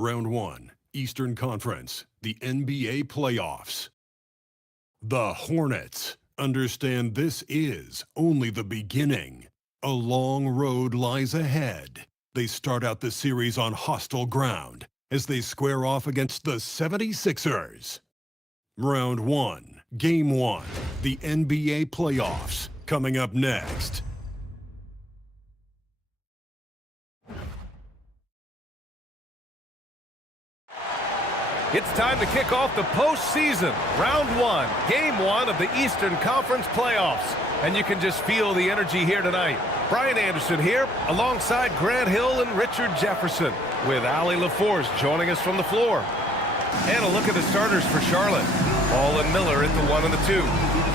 Round 1, Eastern Conference, the NBA playoffs. The Hornets understand this is only the beginning. A long road lies ahead. They start out the series on hostile ground as they square off against the 76ers. Round 1, Game 1, the NBA playoffs, coming up next. It's time to kick off the postseason. Round 1, Game 1 of the Eastern Conference playoffs. And you can just feel the energy here tonight. Brian Anderson here, alongside Grant Hill and Richard Jefferson, with Allie LaForce joining us from the floor. And a look at the starters for Charlotte. Ball and Miller at the 1 and the 2.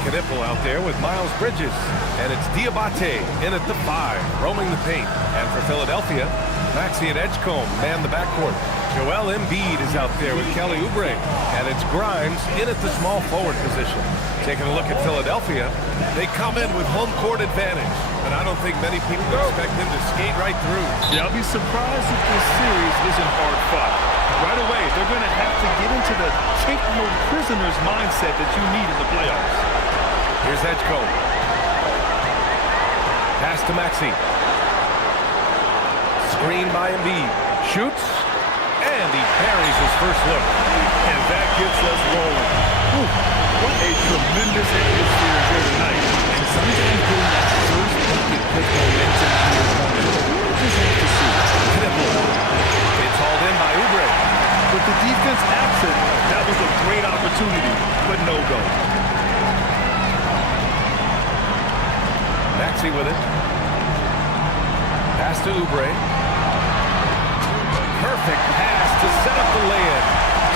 Knipple out there with Miles Bridges. And it's Diabate in at the 5, roaming the paint. And for Philadelphia, Maxey and Edgecombe man the backcourt. Joel Embiid is out there with Kelly Oubre. And it's Grimes in at the small forward position. Taking a look at Philadelphia, they come in with home court advantage. And I don't think many people expect them to skate right through. Yeah, I'll be surprised if this series isn't hard fought. Right away, they're going to have to get into the take no prisoners mindset that you need in the playoffs. Here's Edgecombe. Pass to Maxey. Screen by Embiid. Shoots. And he buries his first look. And that gets us rolling. Whew, what a tremendous atmosphere here tonight. And sometimes doing that first bucket puts momentum in your opponent. We'll just have to see. It's hauled in by Oubre. With the defense absent, that was a great opportunity, but no go. Maxey with it. Pass to Oubre. Perfect pass to set up the lay-in.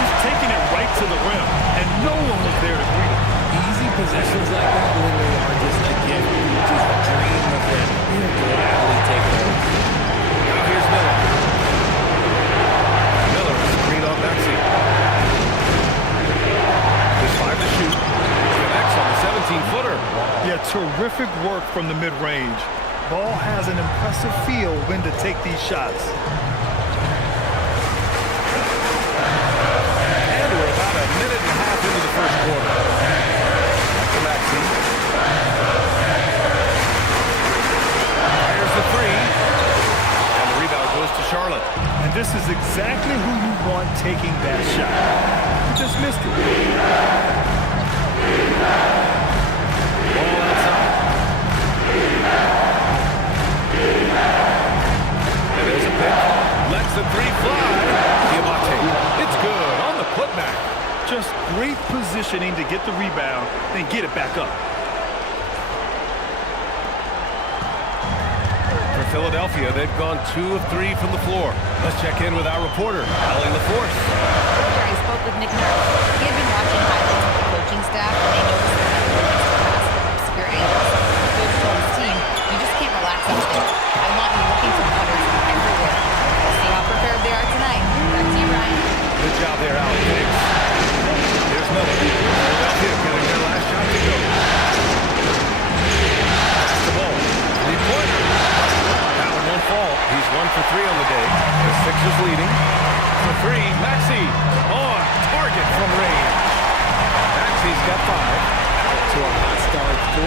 Just taking it right to the rim, and no one was there to greet him. Easy possessions like that literally are just a gift. You just dream of them. He'll gladly take it over. Now here's Miller. Miller, screen on Maxey. There's 5 to shoot. Connects on the 17-footer. Yeah, terrific work from the mid-range. Ball has an impressive feel when to take these shots. And we're about a minute and a half into the first quarter. Back to Maxey. Fires the 3. And the rebound goes to Charlotte. And this is exactly who you want taking that shot. You just missed it. Ball outside. And there's a pick. Lets the 3 fly. Diabate. It's good on the putback. Just great positioning to get the rebound, then get it back up. For Philadelphia, they've gone 2 of 3 from the floor. Let's check in with our reporter, Allie LaForce. Earlier, I spoke with Nick Nurse. He had been watching highlights of the coaching staff, and they noticed that obscure angles. The coach told his team, you just can't relax on it. I want you looking for cutters everywhere. We'll see how prepared they are tonight. Back to you, Ryan. Good job there, Allie. Thanks. Here's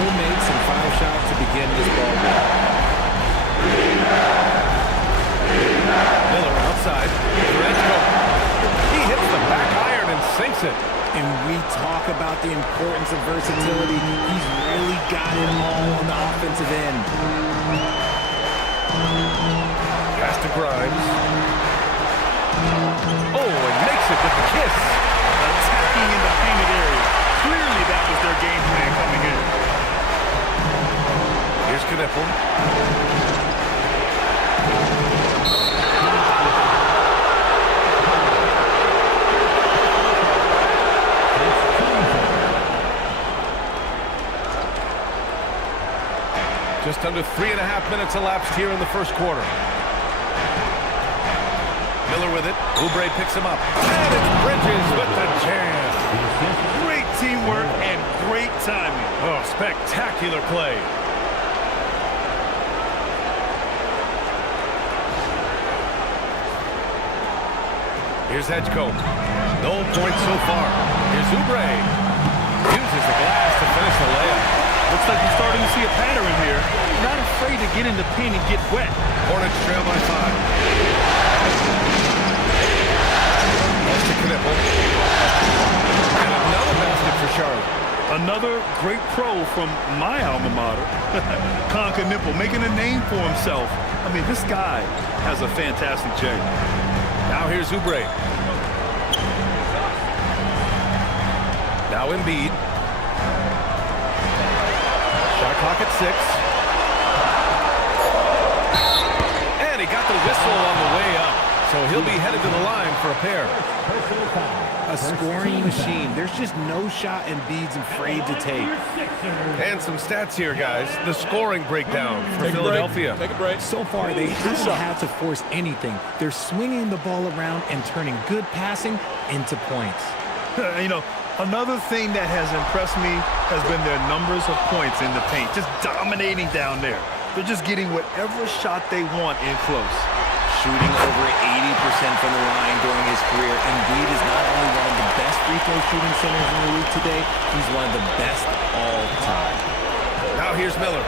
will make some foul shots to begin this ball game. Miller outside. Redco. He hits the back iron and sinks it. And we talk about the importance of versatility. He's really got it all on the offensive end. Pass to Grimes. Oh, and makes it with the kiss. Attacking in the painted area. Clearly that was their game plan coming in. Here's Knippel. Just under 3.5 minutes elapsed here in the first quarter. Miller with it. Oubre picks him up. And it's Bridges with the jam. Great teamwork and great timing. Oh, spectacular play. Here's Edgecombe. No points so far. Here's Oubre. Uses the glass to finish the layup. Looks like you're starting to see a pattern here. Not afraid to get in the paint and get wet. Hornets trail by 5. That's to Knippel. And another basket for Charlotte. Another great pro from my alma mater. Conker Knippel making a name for himself. I mean, this guy has a fantastic J. Now here's Oubre. Now Embiid. Shot clock at 6. And he got the whistle on the way up. So he'll be headed to the line for a pair. A scoring machine. There's just no shot Embiid's afraid to take. And some stats here, guys. The scoring breakdown for Philadelphia. Take a break. So far, they haven't had to force anything. They're swinging the ball around and turning good passing into points. You know, another thing that has impressed me has been their numbers of points in the paint. Just dominating down there. They're just getting whatever shot they want in close. Shooting over 80% from the line during his career, Embiid is not only one of the best free throw shooting centers in the league today, he's one of the best all time. Now here's Miller.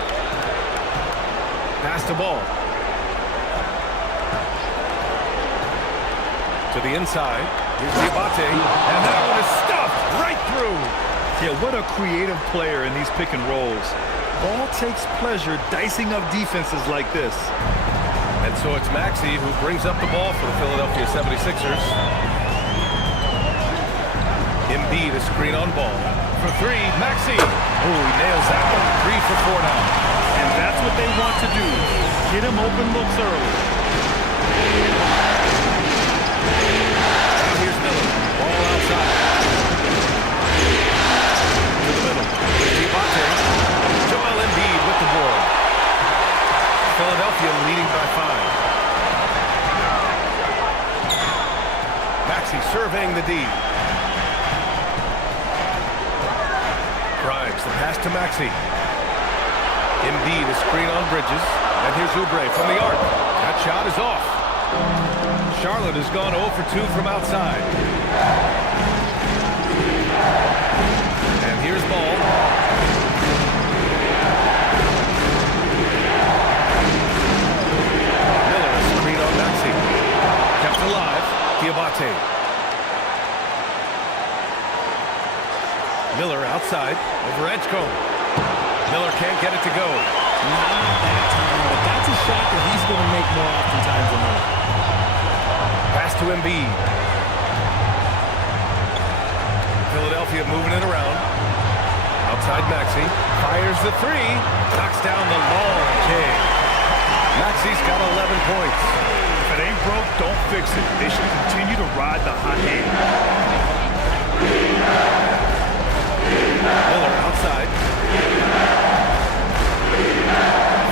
Pass the ball. To the inside. Here's Diabate. And that one is stuffed right through. Yeah, what a creative player in these pick and rolls. Ball takes pleasure dicing up defenses like this. And so it's Maxey who brings up the ball for the Philadelphia 76ers. Embiid, a screen on ball. For 3, Maxey. Oh, he nails that one. 3 for 4 now. And that's what they want to do. Get him open looks early. Now here's Miller. Ball outside. To the middle. Diabate. Joel Embiid with the board. Philadelphia leading by 5. Maxey surveying the D. Grimes, the pass to Maxey. Embiid, a screen on Bridges. And here's Oubre from the arc. That shot is off. Charlotte has gone 0 for 2 from outside. And here's Ball. Miller, a screen on Maxey. Kept alive. Diabate. Miller outside. Over Edgecombe. Miller can't get it to go. Not that time, but that's a shot that he's going to make more oftentimes than not. Pass to Embiid. Philadelphia moving it around. Outside Maxey. Fires the 3. Knocks down the long J. Maxey's got 11 points. If it ain't broke, don't fix it. They should continue to ride the hot hand. Miller outside.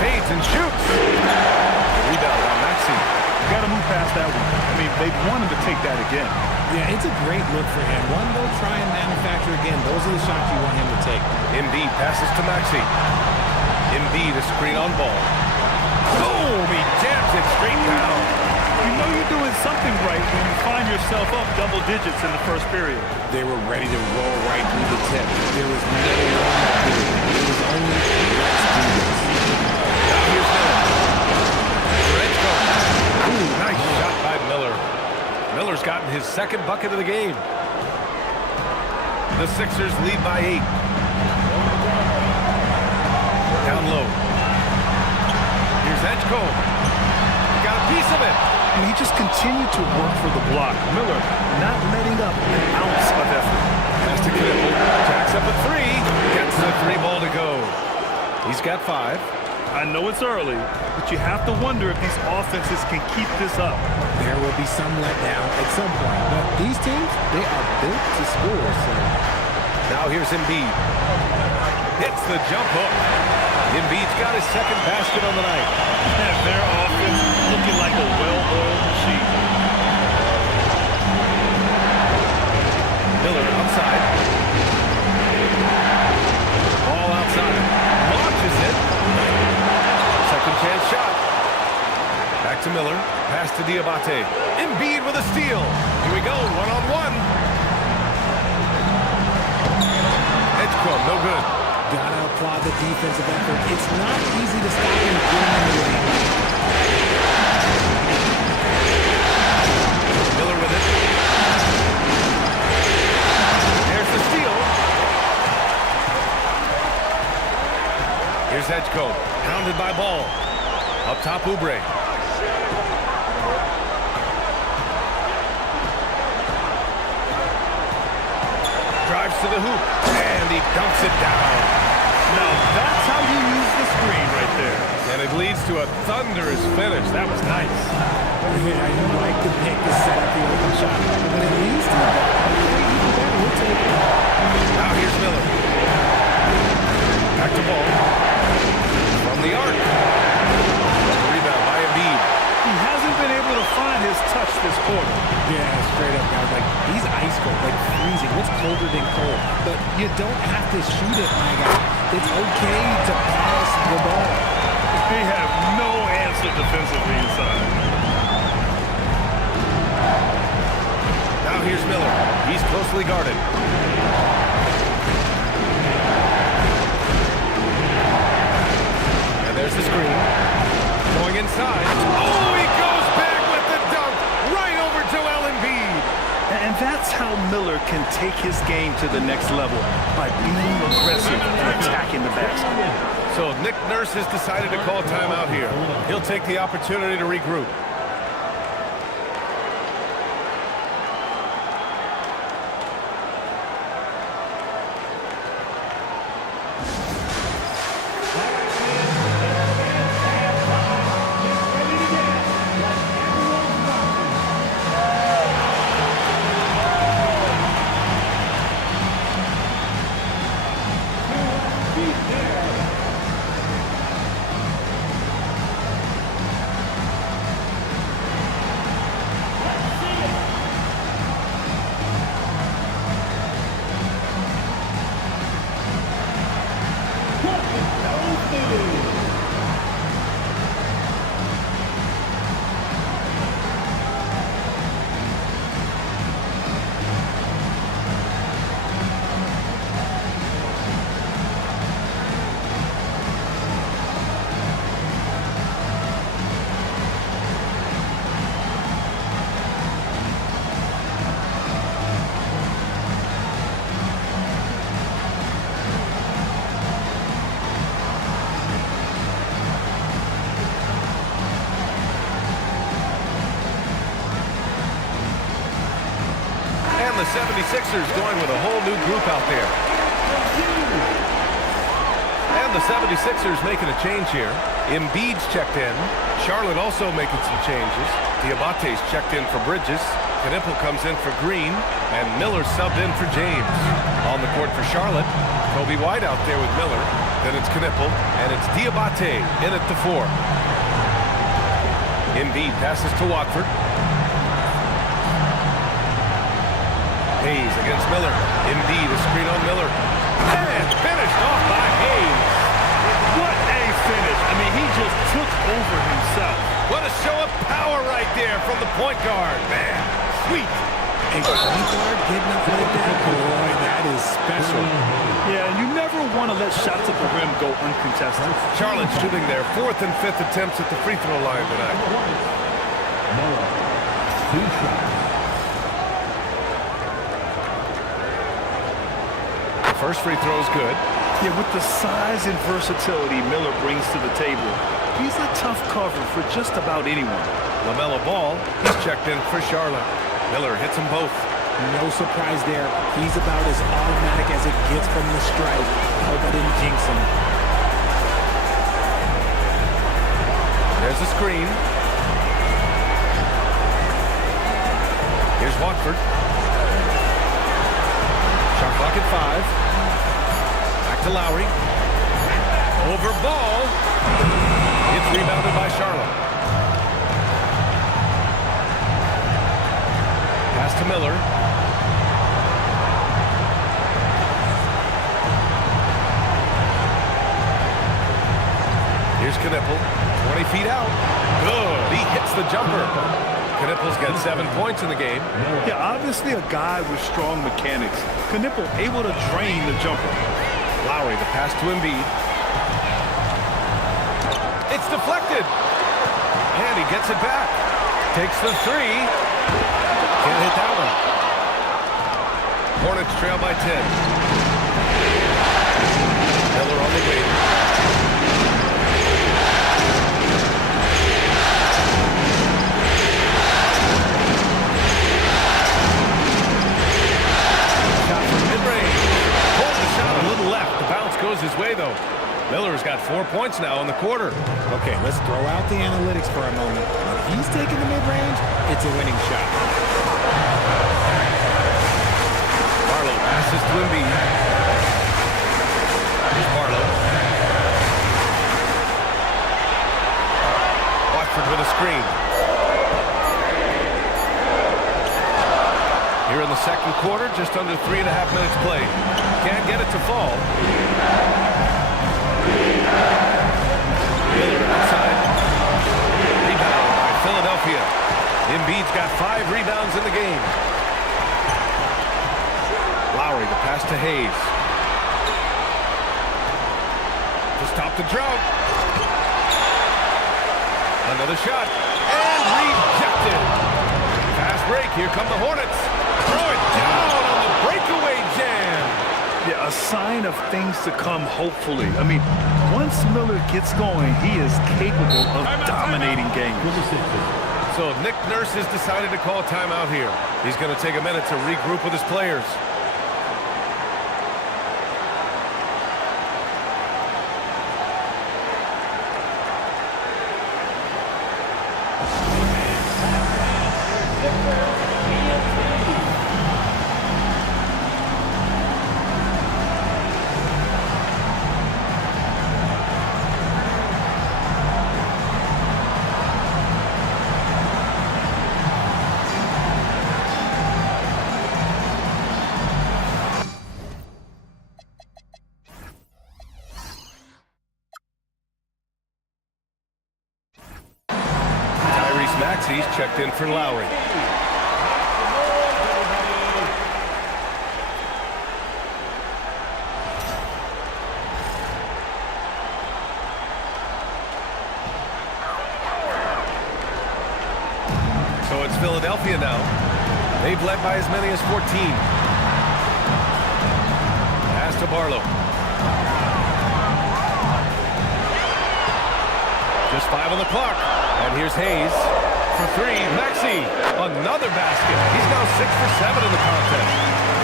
Fades and shoots. The rebound on Maxey. You got to move past that one. I mean, they want him to take that again. Yeah, it's a great look for him. One they'll try and manufacture again. Those are the shots you want him to take. Embiid passes to Maxey. Embiid, a screen on ball. Boom! He jams it straight down. You know you're doing something right when you find yourself up double digits in the first period. They were ready to roll right through the tip. There was no one to do. It was only second bucket of the game. The Sixers lead by 8. Down low. Here's Edgecombe. Got a piece of it. And he just continued to work for the block. Miller not letting up an ounce of effort. Pass to Knipple. Jacks up a 3. Gets the 3 ball to go. He's got 5. I know it's early, but you have to wonder if these offenses can keep this up. There will be some letdown at some point, but these teams, they are built to score. So now here's Embiid. Hits the jump hook. Embiid's got his second basket on the night. And their offense looking like a well-oiled machine. Miller outside. Ball outside. Launches it. Second chance shot. Back to Miller. Pass to Diabate. Embiid with a steal. Here we go. One-on-one. Edgecombe, no good. gotta applaud the defensive effort. It's not easy to stop him getting in the lane. Miller with it. There's the steal. Here's Edgecombe, pounded by Ball. Up top, Oubre. Drives to the hoop, and he dumps it down. Now, that's how you use the screen right there. And it leads to a thunderous finish. That was nice. Yeah, you like to pick to set up the open shot, but at least even better, we'll take it. Now here's Miller. Back to Ball. From the arc. Rebound by Embiid. He hasn't been able to find his touch this quarter. Yeah, straight up, guys. Like, he's ice cold, like freezing. What's colder than cold? But you don't have to shoot it, my guy. It's okay to pass the ball. They have no answer defensively inside. Now here's Miller. He's closely guarded. And there's the screen. Going inside. Oh, he goes back with the dunk. Right over Joel Embiid. And that's how Miller can take his game to the next level, by being aggressive and attacking the basket. So Nick Nurse has decided to call timeout here. He'll take the opportunity to regroup. The 76ers going with a whole new group out there. And the 76ers making a change here. Embiid's checked in. Charlotte also making some changes. Diabate's checked in for Bridges. Knipple comes in for Green. And Miller subbed in for James. On the court for Charlotte, Kobe White out there with Miller. Then it's Knipple. And it's Diabate in at the 4. Embiid passes to Watford. Hayes against Miller. Embiid, a screen on Miller. And finished off by Hayes. What a finish. I mean, he just took over himself. What a show of power right there from the point guard. Man, sweet. A point guard getting up like that, boy, that is special. Yeah, and you never want to let shots at the rim go uncontested. Charlotte shooting their 4th and 5th attempts at the free throw line tonight. First free throw is good. Yeah, with the size and versatility Miller brings to the table, he's a tough cover for just about anyone. LaMelo Ball, he's checked in for Charlotte. Miller hits them both. No surprise there. He's about as automatic as it gets from the stripe. Hope I didn't jinx him. There's a screen. Here's Watford. Shot clock at 5. Back to Lowry. Over Ball. It's rebounded by Charlotte. Pass to Miller. Here's Knipple. 20 feet out. Good. He hits the jumper. Knipple's got 7 points in the game. Yeah, obviously a guy with strong mechanics. Knipple able to drain the jumper. Lowry, the pass to Embiid. It's deflected. And he gets it back. Takes the 3. Can't hit that one. Hornets trail by 10. Miller on the wing. Shot from mid-range. Pulls the shot a little left. The bounce goes his way, though. Miller's got 4 points now in the quarter. Okay, let's throw out the analytics for a moment. If he's taking the mid-range, it's a winning shot. Barlow passes to Embiid. Here's Barlow. Watford with a screen. Here in the second quarter, just under 3.5 minutes played. Can't get it to fall. Miller outside. Rebound by Philadelphia. Embiid's got 5 rebounds in the game. Lowry, the pass to Hayes. To stop the drought. Another shot. And rejected. Fast break. Here come the Hornets. Throw it down on the breakaway jam. Yeah, a sign of things to come, hopefully. I mean, once Miller gets going, he is capable of dominating games. So Nick Nurse has decided to call timeout here. He's going to take a minute to regroup with his players. Maxey's checked in for Lowry. So it's Philadelphia now. They've led by as many as 14. Pass to Barlow. Just 5 on the clock. And here's Hayes for 3. Maxey, another basket. He's now 6 for 7 in the contest.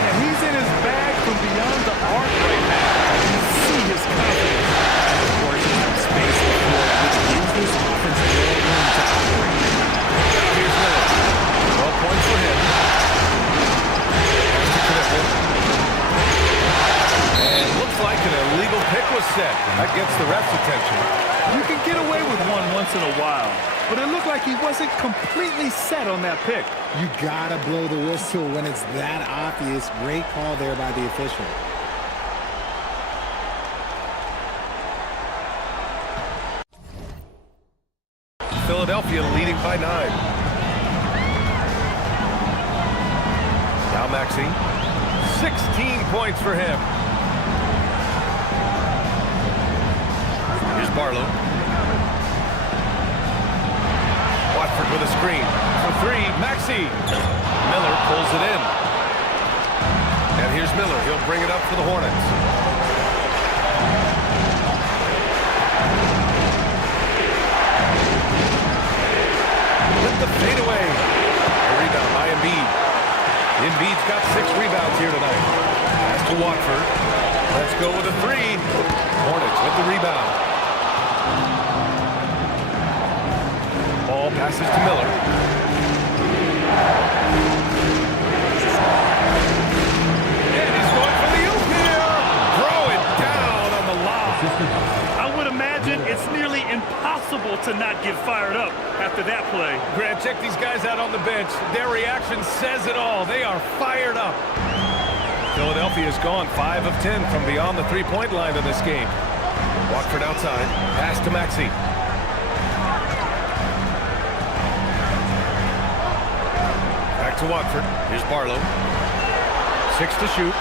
And he's in his bag from beyond the arc right now. You see his confidence. And of course, he has space on the floor, which gives this offense more room to operate. Now here's Miller. 12 points for him. Pass to Knipple. And looks like an illegal pick was set. That gets the ref's attention. You can get away with one once in a while, but it looked like he wasn't completely set on that pick. You gotta blow the whistle when it's that obvious. Great call there by the official. Philadelphia leading by 9. Now Maxey. 16 points for him. Here's Barlow. Watford with a screen. For 3, Maxey. Miller pulls it in. And here's Miller. He'll bring it up for the Hornets. With the fadeaway. A rebound by Embiid. Embiid's got 6 rebounds here tonight. Pass to Watford. Let's go with a 3. Hornets with the rebound. Ball passes to Miller. And he's going for the oop here. Throw it down on the lob. I would imagine it's nearly impossible to not get fired up after that play. Grant, check these guys out on the bench. Their reaction says it all. They are fired up. Philadelphia's gone 5 of 10 from beyond the three-point line in this game. Watford outside. Pass to Maxey. Back to Watford. Here's Barlow. 6 to shoot.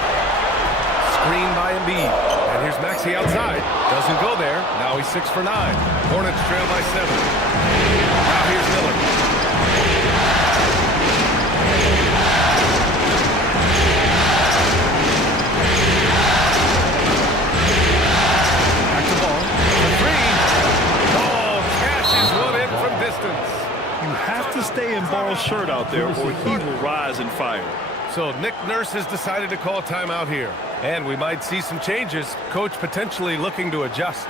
Screen by Embiid. And here's Maxey outside. Doesn't go there. Now he's 6 for 9. Hornets trail by 7. Now here's Miller. Back to ball. The 3. Oh, cashes one in from distance. You have to stay in Ball's shirt out there or he will rise and fire. So Nick Nurse has decided to call timeout here. And we might see some changes. Coach potentially looking to adjust.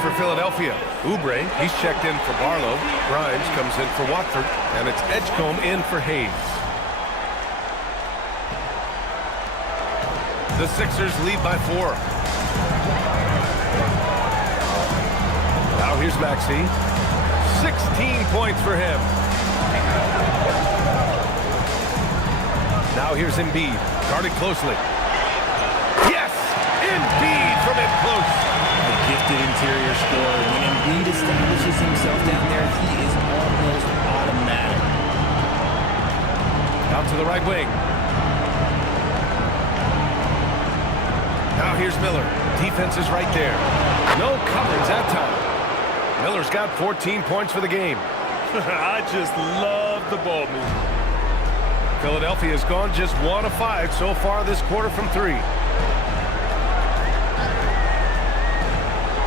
For Philadelphia. Oubre, he's checked in for Barlow. Grimes comes in for Watford. And it's Edgecombe in for Hayes. The Sixers lead by 4. Now here's Maxey. 16 points for him. Now here's Embiid. Guarded closely. Yes! Embiid from in close. Gifted interior scorer. When Embiid establishes himself down there, he is almost automatic. Out to the right wing. Now here's Miller. Defense is right there. No coverage that time. Miller's got 14 points for the game. I just love the ball movement. Philadelphia's gone just 1 of 5 so far this quarter from 3.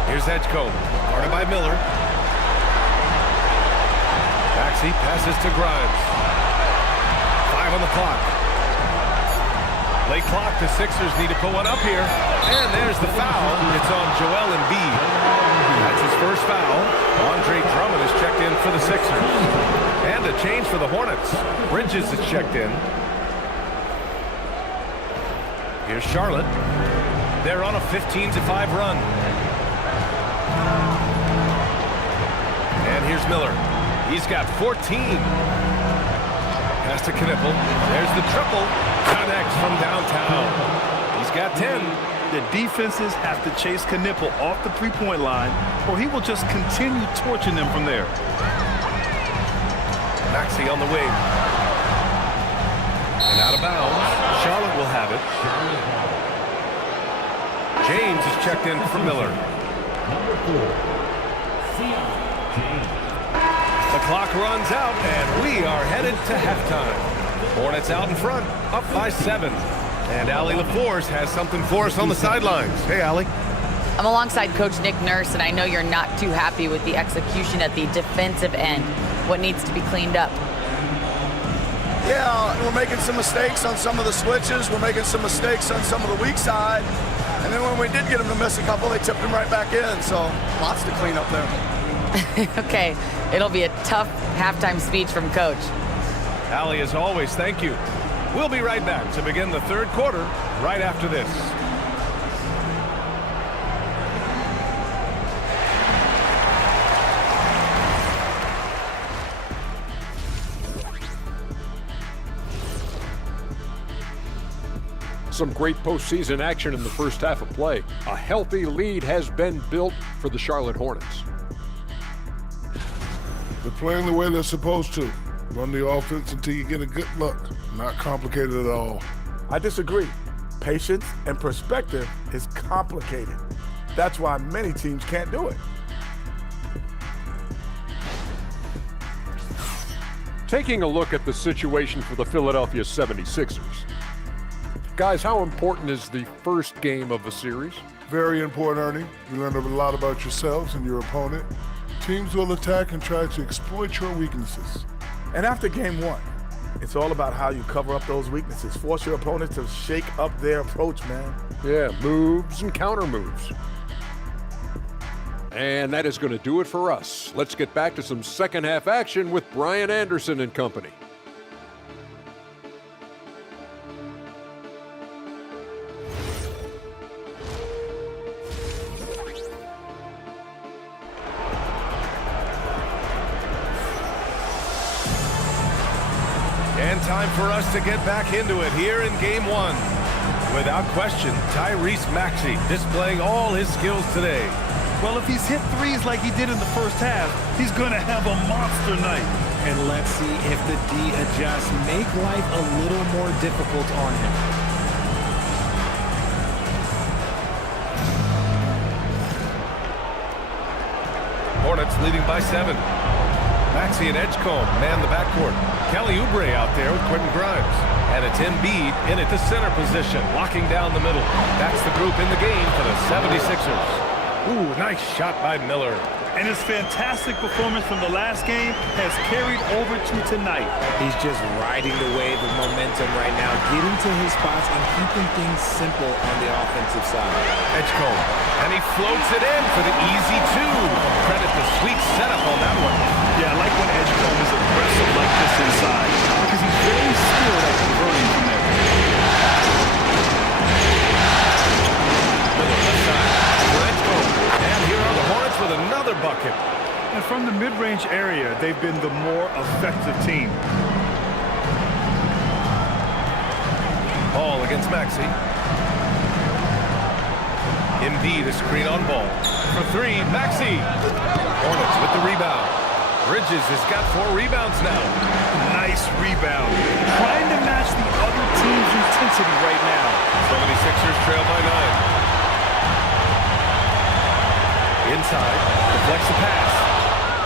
Here's Edgecombe, guarded by Miller. Maxey passes to Grimes. 5 on the clock. Late clock, the Sixers need to put one up here. And there's the foul. It's on Joel Embiid. That's his first foul. Andre Drummond is checked in for the Sixers. And a change for the Hornets. Bridges is checked in. Here's Charlotte. They're on a 15-5 run. And here's Miller. He's got 14. Pass to Knipple. There's the triple. Connects from downtown. He's got 10. The defenses have to chase Knipple off the three-point line, or he will just continue torching them from there. Maxey on the wing. And out of bounds. Charlotte will have it. James is checked in for Miller. The clock runs out, and we are headed to halftime. Hornets out in front, up by 7. And Allie LaForce has something for us on the sidelines. Hey, Allie. I'm alongside Coach Nick Nurse, and I know you're not too happy with the execution at the defensive end. What needs to be cleaned up? Yeah, we're making some mistakes on some of the switches. We're making some mistakes on some of the weak side. And then when we did get them to miss a couple, they tipped them right back in. So lots to clean up there. Okay, it'll be a tough halftime speech from Coach. Allie, as always, thank you. We'll be right back to begin the third quarter right after this. Some great postseason action in the first half of play. A healthy lead has been built for the Charlotte Hornets. They're playing the way they're supposed to. Run the offense until you get a good look. Not complicated at all. I disagree. Patience and perspective is complicated. That's why many teams can't do it. Taking a look at the situation for the Philadelphia 76ers. Guys, how important is the first game of the series? Very important, Ernie. You learn a lot about yourselves and your opponent. Teams will attack and try to exploit your weaknesses. And after game one, it's all about how you cover up those weaknesses. Force your opponent to shake up their approach, man. Yeah, moves and counter moves. And that is going to do it for us. Let's get back to some second half action with Brian Anderson and company. And time for us to get back into it here in game one. Without question, Tyrese Maxey displaying all his skills today. Well, if he's hit threes like he did in the first half, he's going to have a monster night. And let's see if the D adjusts, make life a little more difficult on him. Hornets leading by 7. Maxey and Edgecombe man the backcourt. Kelly Oubre out there with Quentin Grimes. And it's Embiid in at the center position, locking down the middle. That's the group in the game for the 76ers. Ooh, nice shot by Miller. And his fantastic performance from the last game has carried over to tonight. He's just riding the wave of momentum right now, getting to his spots and keeping things simple on the offensive side. Edgecombe, and he floats it in for the easy 2. Credit the sweet setup on that one. Yeah, I like when Edgecombe is aggressive like this inside because he's very skilled at converting from there. Miller left side for Edgecombe. And here are the Hornets with another bucket. And from the mid-range area, they've been the more effective team. Ball against Maxey. Embiid a screen on ball. For 3, Maxey. Hornets with the rebound. Bridges has got 4 rebounds now. Nice rebound. Trying to match the other team's intensity right now. 76ers trail by 9. Inside, deflects the pass.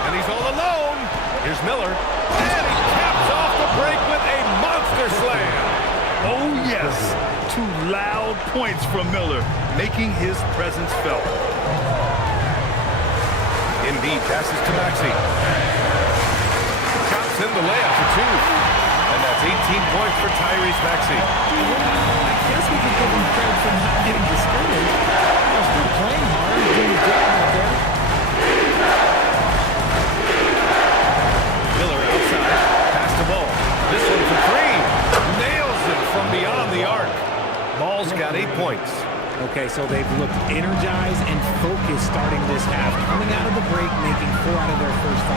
And he's all alone. Here's Miller. And he caps off the break with a monster slam. Oh, yes. 2 loud points from Miller, making his presence felt. Embiid passes to Maxey. Chops in the layup for 2. And that's 18 points for Tyrese Maxey. I guess we could give him credit for not getting discouraged. He's been playing hard, doing a good out there. Miller outside, pass the ball. This one for 3. Nails it from beyond the arc. Ball's got 8 points. Okay, so they've looked energized and focused starting this half, coming out of the break, making 4 out of their first 5.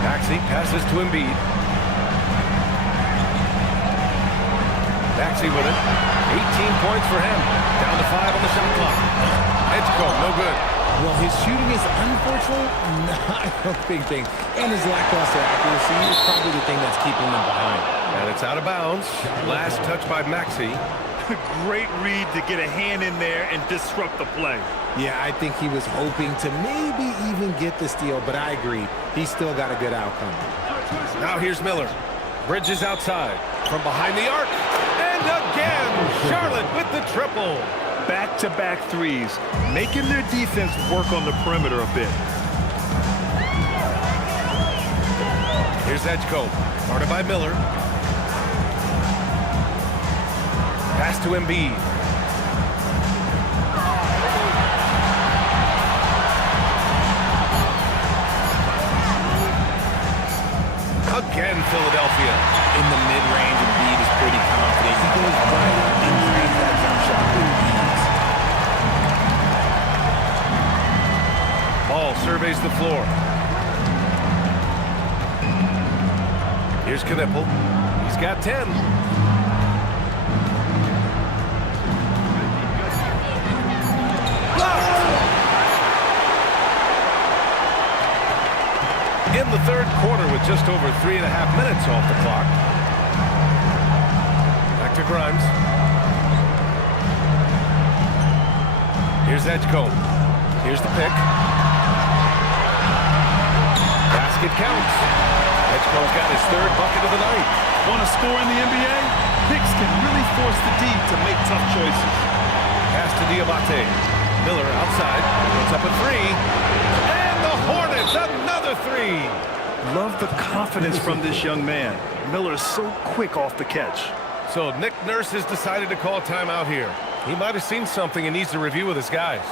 Maxey passes to Embiid. Maxey with it. 18 points for him. Down to 5 on the shot clock. Edgecombe, no good. Well, his shooting is unfortunately not a big thing. And his lackluster accuracy is probably the thing that's keeping them behind. And it's out of bounds. Last touch by Maxey. Great read to get a hand in there and disrupt the play. Yeah, I think he was hoping to maybe even get the steal, but I agree. He's still got a good outcome. Now here's Miller. Bridges outside. From behind the arc. And again, Charlotte with the triple. Back-to-back threes, making their defense work on the perimeter a bit. Here's Edgecombe. Guarded by Miller. Pass to Embiid. Again, Philadelphia. In the mid-range, Embiid is pretty confident. He goes right up and creates that jump shot with ease. Ball surveys the floor. Here's Knipple. He's got 10. In the third quarter with just over 3.5 minutes off the clock. Back to Grimes. Here's Edgecombe. Here's the pick. Basket counts. Edgecombe's got his third bucket of the night. Want to score in the NBA? Picks can really force the D to make tough choices. Pass to Diabate. Miller outside. Puts up a three. And the Hornets, another three. Love the confidence from this young man. Miller is so quick off the catch. So Nick Nurse has decided to call timeout here. He might have seen something and needs to review with his guys.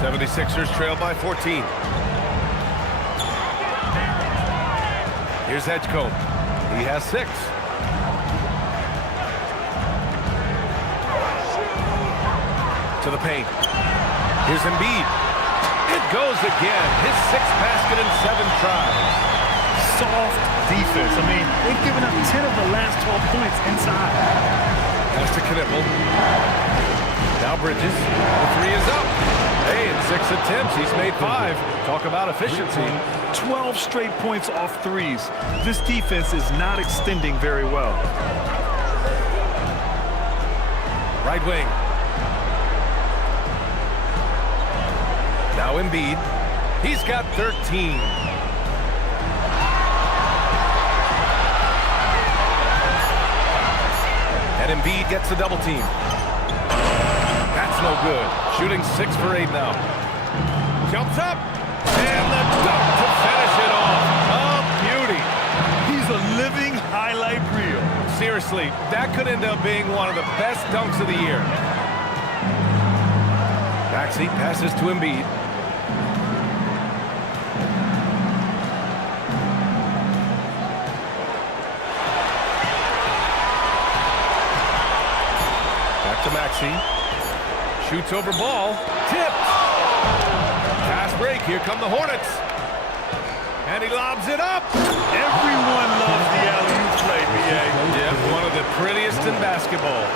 '76ers trail by 14. Here's Edgecombe. He has 6. To the paint. Here's Embiid. It goes again. His 6th basket in 7 tries. Soft defense. I mean, they've given up 10 of the last 12 points inside. Pass to Knipple. Now Bridges. The 3 is up. Hey, in 6 attempts, he's made 5. Talk about efficiency. 12 straight points off threes. This defense is not extending very well. Right wing. Now Embiid. He's got 13. And Embiid gets the double team. That's no good. Shooting 6 for 8 now. Jumps up. And the dunk to finish it off. A beauty. He's a living highlight reel. Seriously, that could end up being one of the best dunks of the year. Maxey passes to Embiid. Back to Maxey. Shoots over ball. Tipped. Fast break. Here come the Hornets. And he lobs it up. Everyone loves the alley-oop play, B.A. Yeah, one of the prettiest in basketball.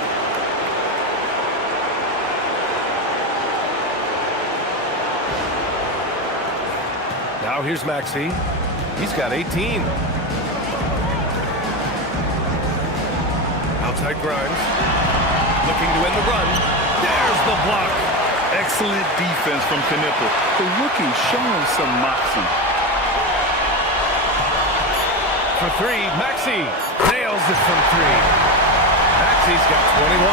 Now here's Maxey. He's got 18. Outside Grimes. Looking to end the run. There's the block. Excellent defense from Knipple. The rookie showing some moxie. For 3, Maxey nails it from 3. Maxey's got 21.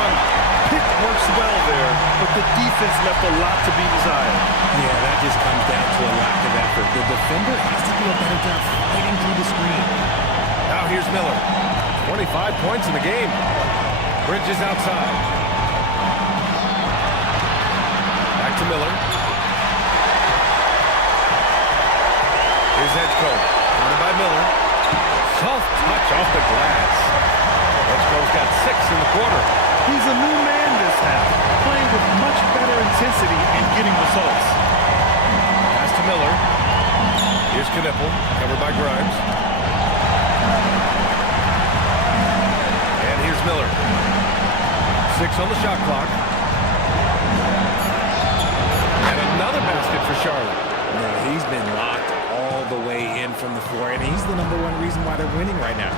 Pick works well there, but the defense left a lot to be desired. Yeah, that just comes down to a lack of effort. The defender has to do a better job fighting through the screen. Now here's Miller. 25 points in the game. Bridges outside. Back to Miller. Here's Edgecombe. Counted by Miller. Soft touch off the glass. Edgecombe's got 6 in the quarter. He's a new man this half, playing with much better intensity and getting results. Pass to Miller. Here's Knipple, covered by Grimes. And here's Miller. 6 on the shot clock. And another basket for Charlotte. No, he's been locked all the way in from the floor, and he's the #1 reason why they're winning right now.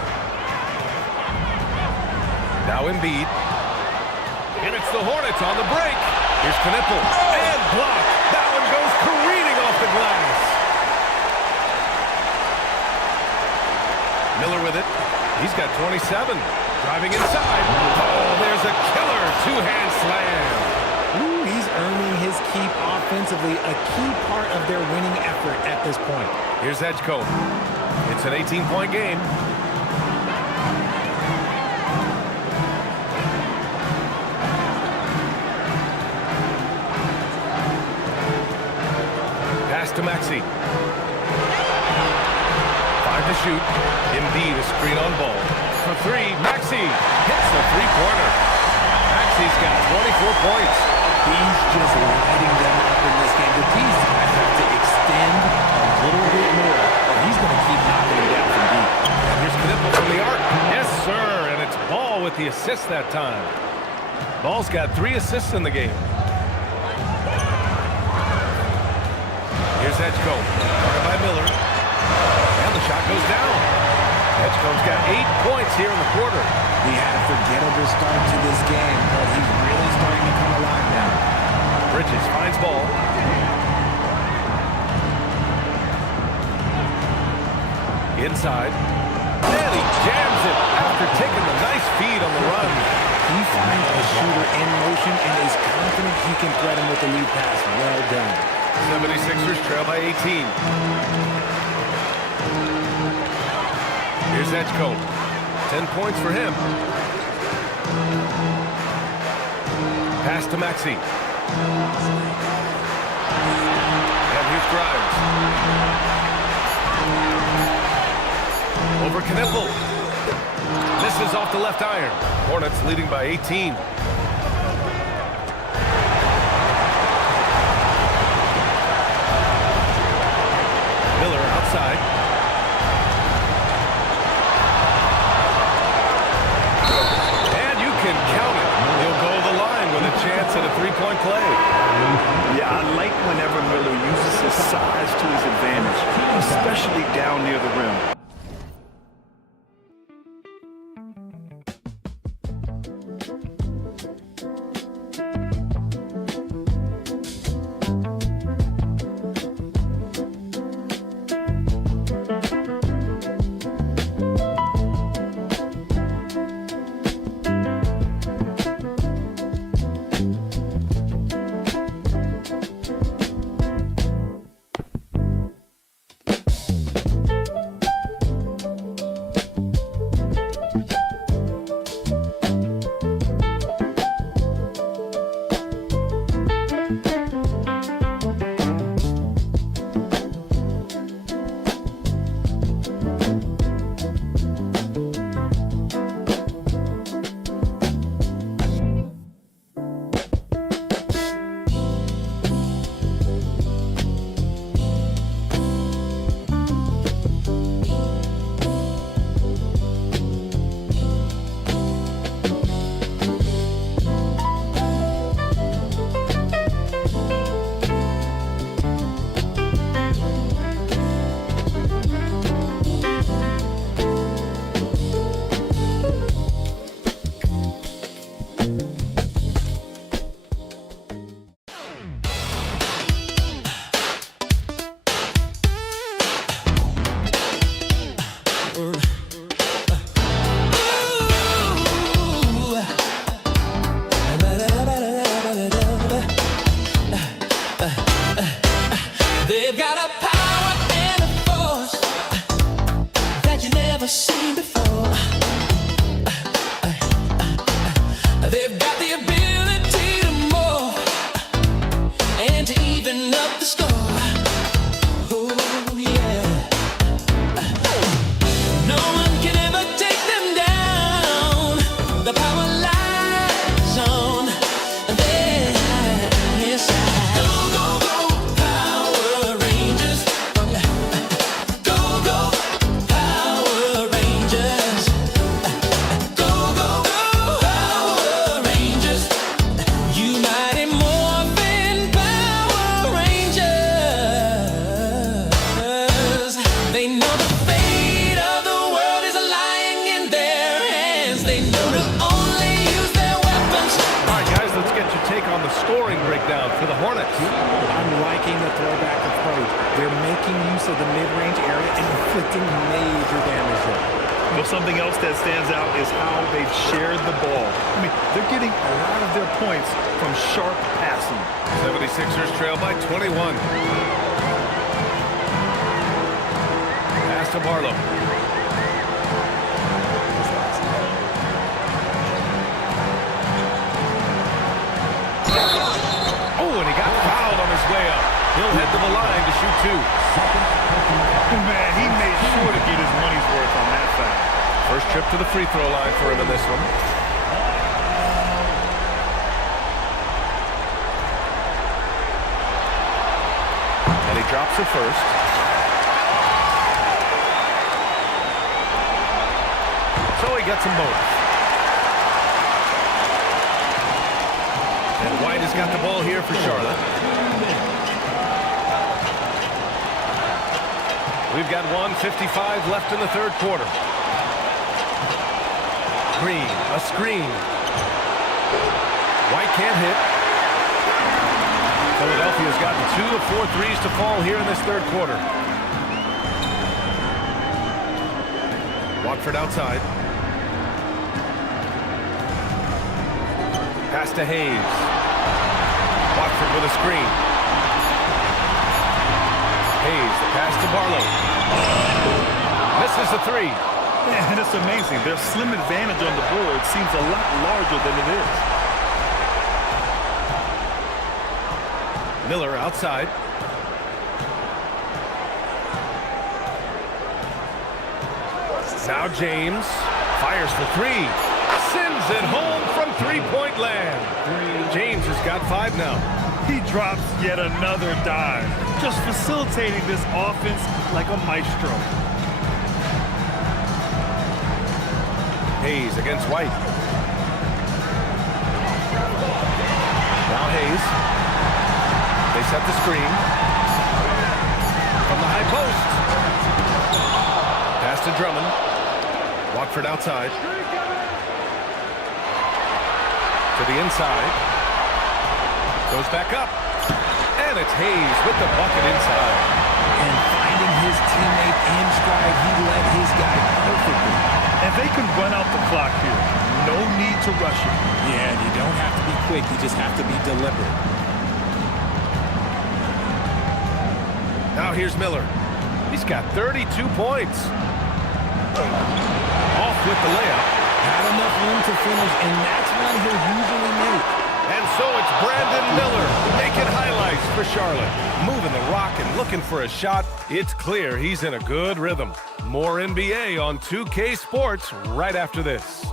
Now Embiid. And it's the Hornets on the break. Here's Knipple. And blocked. That one goes careening off the glass. Miller with it. He's got 27. Driving inside. Oh, there's a killer two-hand slam. Ooh, he's earning his keep offensively, a key part of their winning effort at this point. Here's Edgecombe. It's an 18-point game. Pass to Maxey. 5 to shoot. Embiid, a screen on ball. For 3, Maxey hits the three-pointer. Maxey's got 24 points. He's just lighting them up in this game. The D's have to extend a little bit more, or he's going to keep knocking them down from deep. And here's Knipple from the arc. Yes, sir. And it's Ball with the assist that time. Ball's got 3 assists in the game. Here's Edgecombe. Guarded by Miller. And the shot goes down. Edgecombe's got 8 points here in the quarter. He had a forgettable start to this game, but he's really starting to come alive now. Bridges finds Ball. Inside. And he jams it after taking the nice feed on the run. He finds a shooter in motion and is confident he can thread him with the lead pass. Well done. 76ers trail by 18. Here's Edgecombe. 10 points for him. Pass to Maxey. And here's Grimes. Over Knipple. Misses off the left iron. Hornets leading by 18. Miller outside. And you can count it. He'll go to the line with a chance at a three-point play. Yeah, I like whenever Miller uses his size to his advantage, especially down near the rim. Well, something else that stands out is how they've shared the ball. I mean, they're getting a lot of their points from sharp passing. 76ers trail by 21. Pass to Barlow. Oh, and he got fouled on his way up. He'll head to the line to shoot 2. Man, he made sure to get his money's worth on that foul. First trip to the free throw line for him in this one. And he drops it first. So he gets them both. And White has got the ball here for Charlotte. We've got 1:55 left in the third quarter. Green, a screen. White can't hit. Philadelphia's gotten 2 of 4 threes to fall here in this third quarter. Watford outside. Pass to Hayes. Watford with a screen. Hayes, the pass to Barlow. Misses the 3. Man, it's amazing. Their slim advantage on the board seems a lot larger than it is. Miller outside. Now James fires for 3. Sends it home from three-point land. James has got 5 now. He drops yet another dive, just facilitating this offense like a maestro. Hayes against White. Now Hayes. They set the screen. From the high post. Pass to Drummond. Watford outside. To the inside. Goes back up. And it's Hayes with the bucket inside. And finding his teammate in stride, he led his guy perfectly. And they can run out the clock here. No need to rush it. Yeah, and you don't have to be quick. You just have to be deliberate. Now here's Miller. He's got 32 points. Off with the layup. Had enough room to finish, and that's one he'll usually make. And so it's Brandon Miller making highlights for Charlotte. Moving the rock and looking for a shot. It's clear he's in a good rhythm. More NBA on 2K Sports right after this.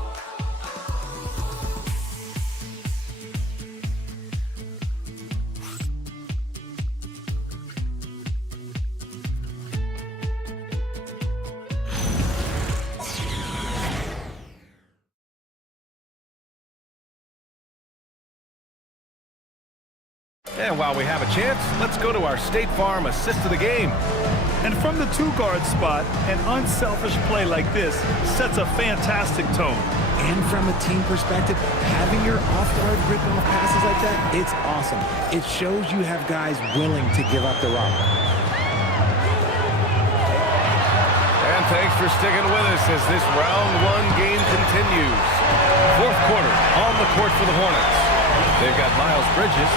And while we have a chance, let's go to our State Farm assist of the game. And from the 2-guard spot, an unselfish play like this sets a fantastic tone. And from a team perspective, having your off-guard rip-off passes like that, it's awesome. It shows you have guys willing to give up the rock. And thanks for sticking with us as this round 1 game continues. Fourth quarter on the court for the Hornets. They've got Miles Bridges,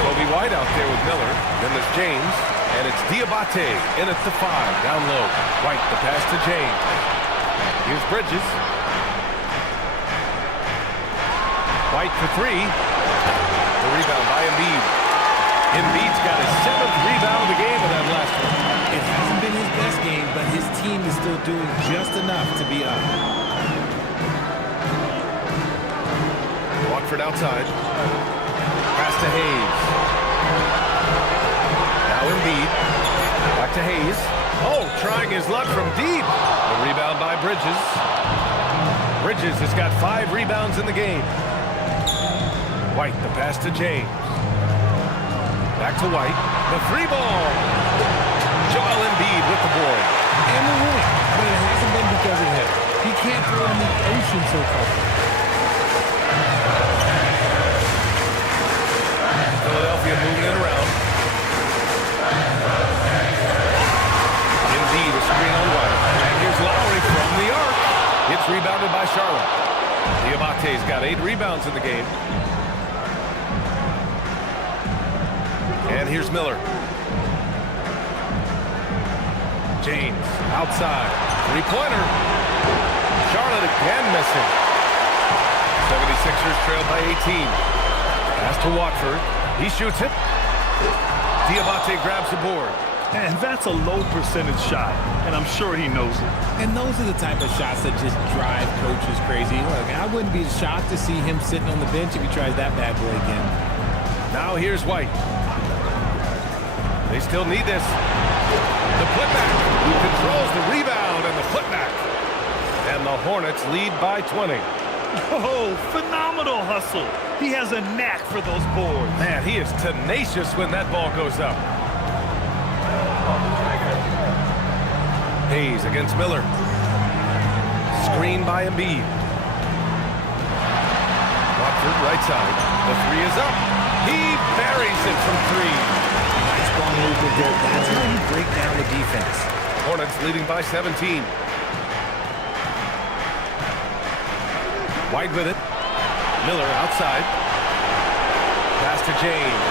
Kobe White out there with Miller. Then there's James, and it's Diabate in at the 5, down low. White, the pass to James. Here's Bridges. White for 3. The rebound by Embiid. Embiid's got his 7th rebound of the game in that last one. It hasn't been his best game, but his team is still doing just enough to be up. Watford outside. Pass to Hayes. Now Embiid. Back to Hayes. Oh, trying his luck from deep. The rebound by Bridges. Bridges has got 5 rebounds in the game. White, the pass to James. Back to White. The 3 ball. Joel Embiid with the board. And the win. But it hasn't been because of him. He can't throw it in the ocean so far. Philadelphia moving it around. Embiid, a screen on White. And here's Lowry from the arc. Diabate's got 8 rebounds in the game. And here's Miller. James outside. Three-pointer. Charlotte again missing. 76ers trail by 18. Pass to Watford. He shoots it. Diabate grabs the board. And that's a low percentage shot, and I'm sure he knows it. And those are the type of shots that just drive coaches crazy. Look, I wouldn't be shocked to see him sitting on the bench if he tries that bad boy again. Now here's White. They still need this. The putback. Who controls the rebound and the putback. And the Hornets lead by 20. Oh, phenomenal hustle. He has a knack for those boards. Man, he is tenacious when that ball goes up. Hayes against Miller. Screen by Embiid. Watford right side. The three is up. He buries it from 3. Nice ball movement there. That's how you break down the defense. Hornets leading by 17. White with it. Miller outside. Pass to James.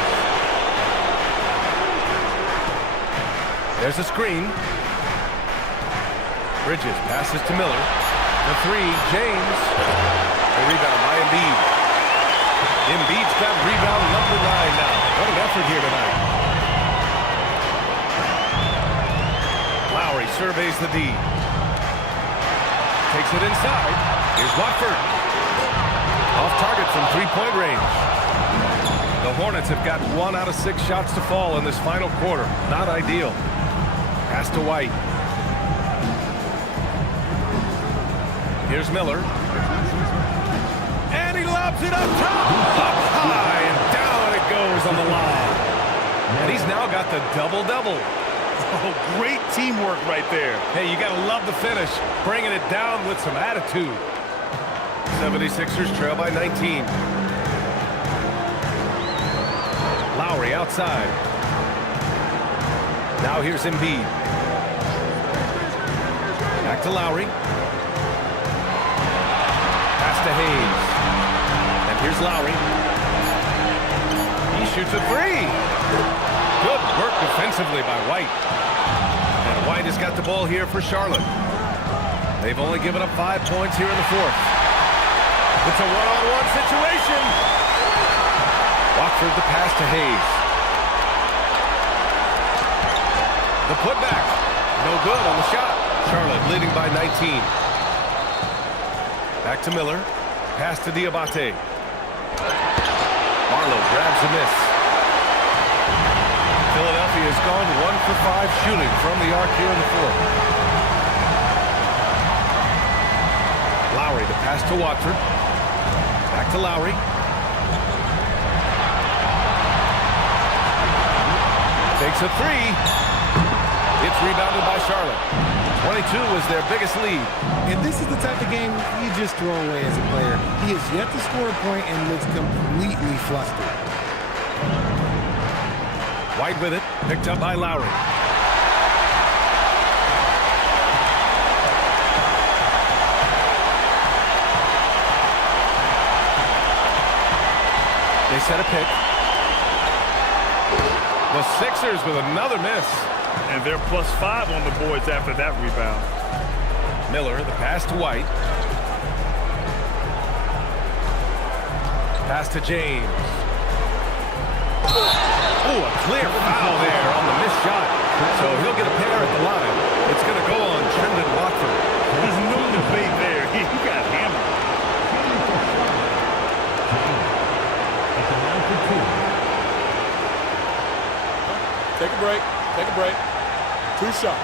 There's a screen. Bridges passes to Miller. The 3, James. The rebound by Embiid. Embiid's got rebound number 9 now. What an effort here tonight. Lowry surveys the D. Takes it inside. Here's Watford. Off target from 3-point range. The Hornets have got 1 out of 6 shots to fall in this final quarter. Not ideal. Pass to White. Here's Miller. And he lobs it up top. Up high and down it goes on the line. And he's now got the double-double. Oh, great teamwork right there. Hey, you got to love the finish. Bringing it down with some attitude. 76ers trail by 19. Lowry outside. Now here's Embiid. Back to Lowry. Pass to Hayes. And here's Lowry. He shoots a 3. Good work defensively by White. And White has got the ball here for Charlotte. They've only given up 5 points here in the 4th. It's a one-on-one situation. Watford the pass to Hayes. The putback. No good on the shot. Charlotte leading by 19. Back to Miller. Pass to Diabate. Barlow grabs a miss. Philadelphia has gone 1 for 5 shooting from the arc here in the 4th. Lowry the pass to Watford. Back to Lowry. Takes a 3. It's rebounded by Charlotte. 22 was their biggest lead. And this is the type of game you just throw away as a player. He has yet to score a point and looks completely flustered. White with it. Picked up by Lowry. They set a pick. The Sixers with another miss. And they're +5 on the boards after that rebound. Miller, the pass to White. Pass to James. Oh, a clear foul there on the missed shot. So he'll get a pair at the line. It's going to go on Trendon Watford. There's no debate there. He got hammered. Take a break. Take a break. 2 shots.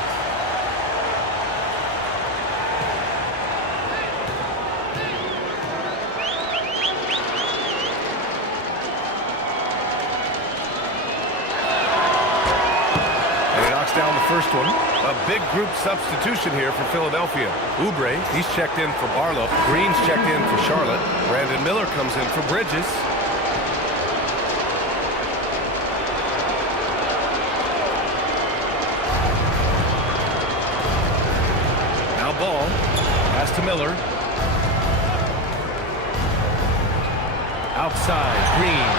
And he knocks down the first one. A big group substitution here for Philadelphia. Oubre, he's checked in for Barlow. Green's checked in for Charlotte. Brandon Miller comes in for Bridges. Ball. Pass to Miller. Outside, Green.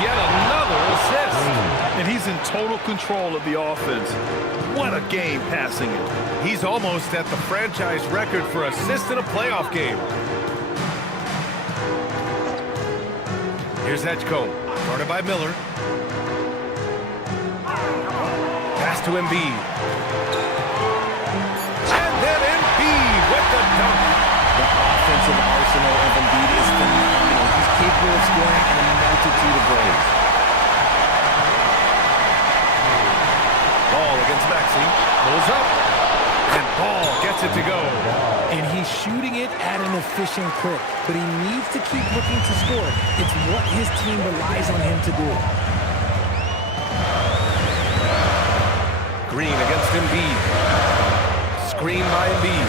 Yet another assist. And he's in total control of the offense. What a game passing it. He's almost at the franchise record for assists in a playoff game. Here's Edgecombe, guarded by Miller. Pass to Embiid. And then Embiid with the dunk. The offensive arsenal of Embiid is phenomenal. He's capable of scoring in a multitude of ways. Ball against Maxey. Pulls up. And Ball gets it to go. And he's shooting it at an efficient clip, but he needs to keep looking to score. It's what his team relies on him to do. Green against Embiid. Screen by Embiid.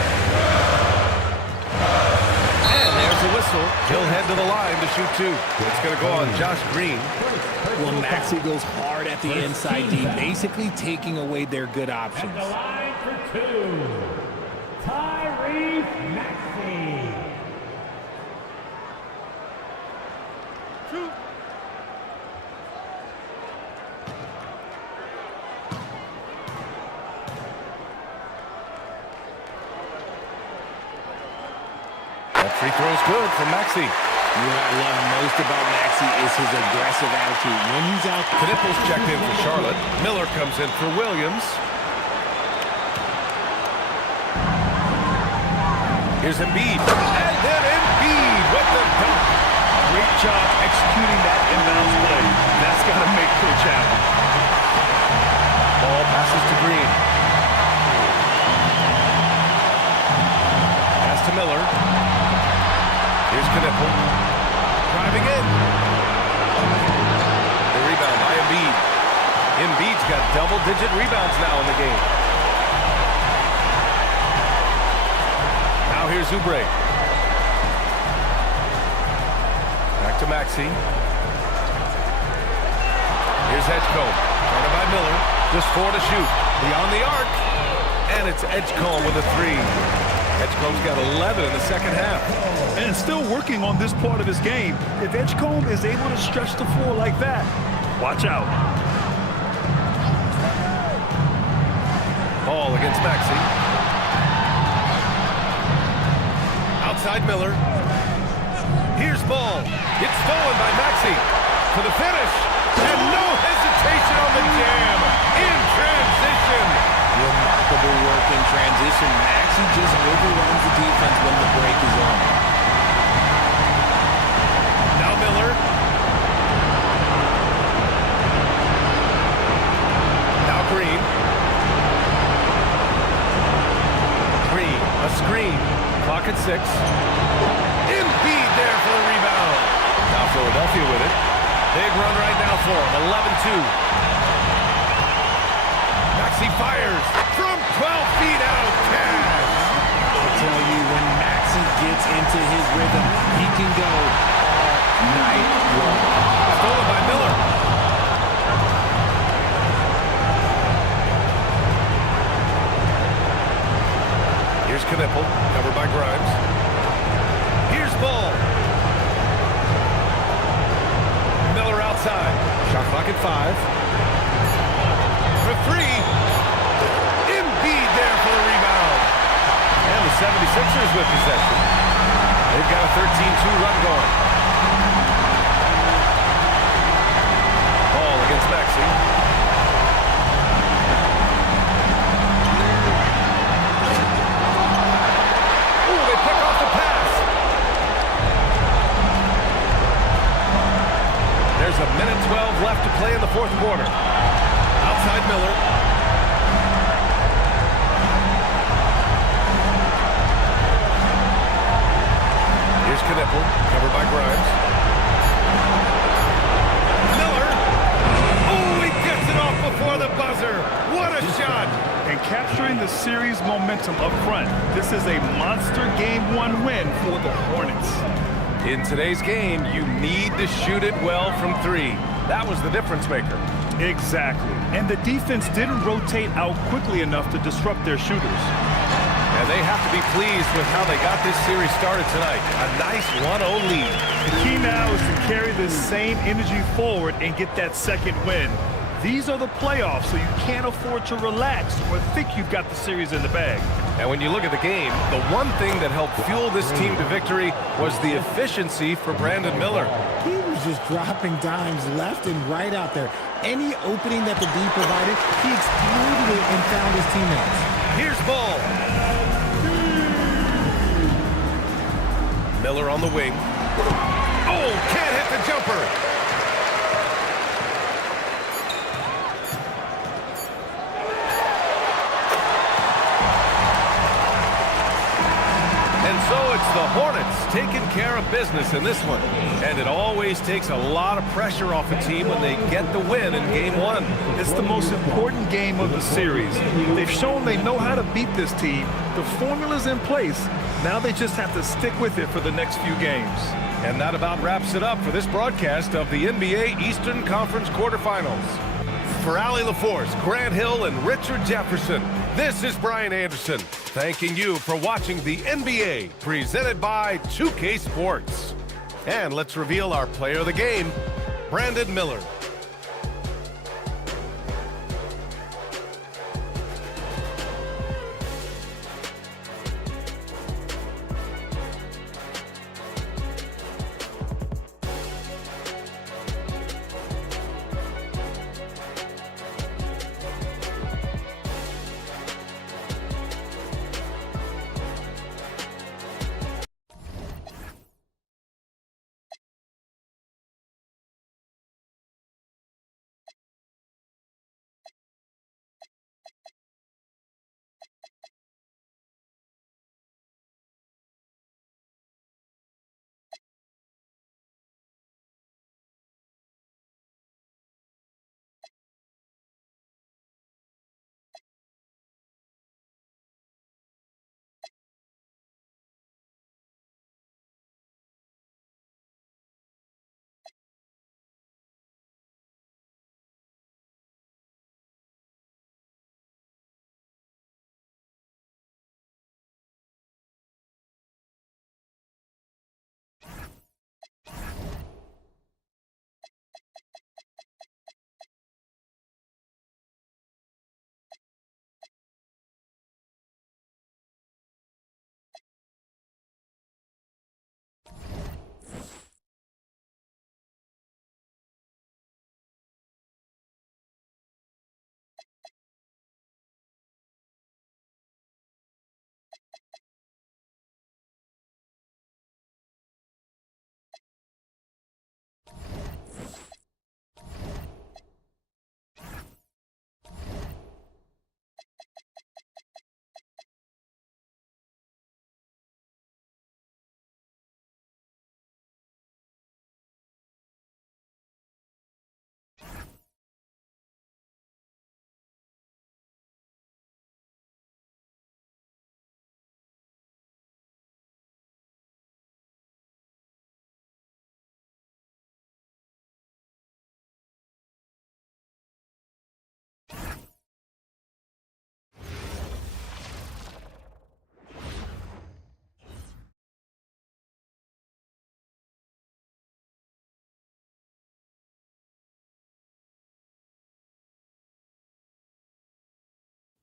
And there's a whistle. He'll head to the line to shoot two. It's going to go on Josh Green. Well, Maxey goes hard at the inside D, basically taking away their good options. At the line for two, Tyrese Maxey. That free throw's good for Maxey. What I love most about Maxey is his aggressive attitude. When he's out, Knipples checked in for Charlotte. Miller comes in for Williams. Here's Embiid. And then Embiid with the dunk. Great job executing that inbounds play. That's got to make Coach happy. Ball passes to Green. Pass to Miller. Here's Knippel. Driving in. The rebound by Embiid. Embiid's got double-digit rebounds now in the game. Now here's Oubre. Back to Maxey. Here's Edgecombe. Guarded by Miller. Just 4 to shoot. Beyond the arc. And it's Edgecombe with a 3. Edgecombe's got 11 in the second half. And still working on this part of his game. If Edgecombe is able to stretch the floor like that, watch out. Ball against Maxey. Outside Miller. Here's Ball. It's stolen by Maxey. For the finish. And no hesitation on the jam. In transition. Remarkable work in transition. Maxey just overruns the defense when the break is on. Now Miller. Now Green. Green, a screen. Clock at 6. Embiid there for the rebound. Now Philadelphia with it. Big run right now for him. 11-2. Maxey fires from 12 feet out. Cash. I tell you, when Maxey gets into his rhythm, he can go all night long. Stolen by Miller. Here's Knippel, covered by Grimes. Here's Ball. Miller outside. Shot clock at 5. For 3. Embiid there for the rebound. And the 76ers with possession. They've got a 13-2 run going. Ball against Maxey. Ooh, they pick off the pass. There's a minute 12 left to play in the fourth quarter. Outside Miller. Here's Knippel, covered by Grimes. Miller. Oh, he gets it off before the buzzer. What a shot. And capturing the series momentum up front. This is a monster Game 1 win for the Hornets. In today's game, you need to shoot it well from 3. That was the difference maker. Exactly. And the defense didn't rotate out quickly enough to disrupt their shooters. As And they have to be pleased with how they got this series started tonight. A nice 1-0 lead. The key now is to carry this same energy forward and get that second win. These are the playoffs, so you can't afford to relax or think you've got the series in the bag. And when you look at the game, the one thing that helped fuel this team to victory was the efficiency for Brandon Miller. He was just dropping dimes left and right out there. Any opening that the D provided, he exploited it and found his teammates. Here's Bull. Miller on the wing. Oh, can't hit the jumper. And so it's the Hornets taking care of business in this one. And it always takes a lot of pressure off a team when they get the win in Game 1. It's the most important game of the series. They've shown they know how to beat this team. The formula's in place. Now they just have to stick with it for the next few games. And that about wraps it up for this broadcast of the NBA Eastern Conference quarterfinals. For Allie LaForce, Grant Hill, and Richard Jefferson, this is Brian Anderson, thanking you for watching the NBA, presented by 2K Sports. And let's reveal our player of the game, Brandon Miller.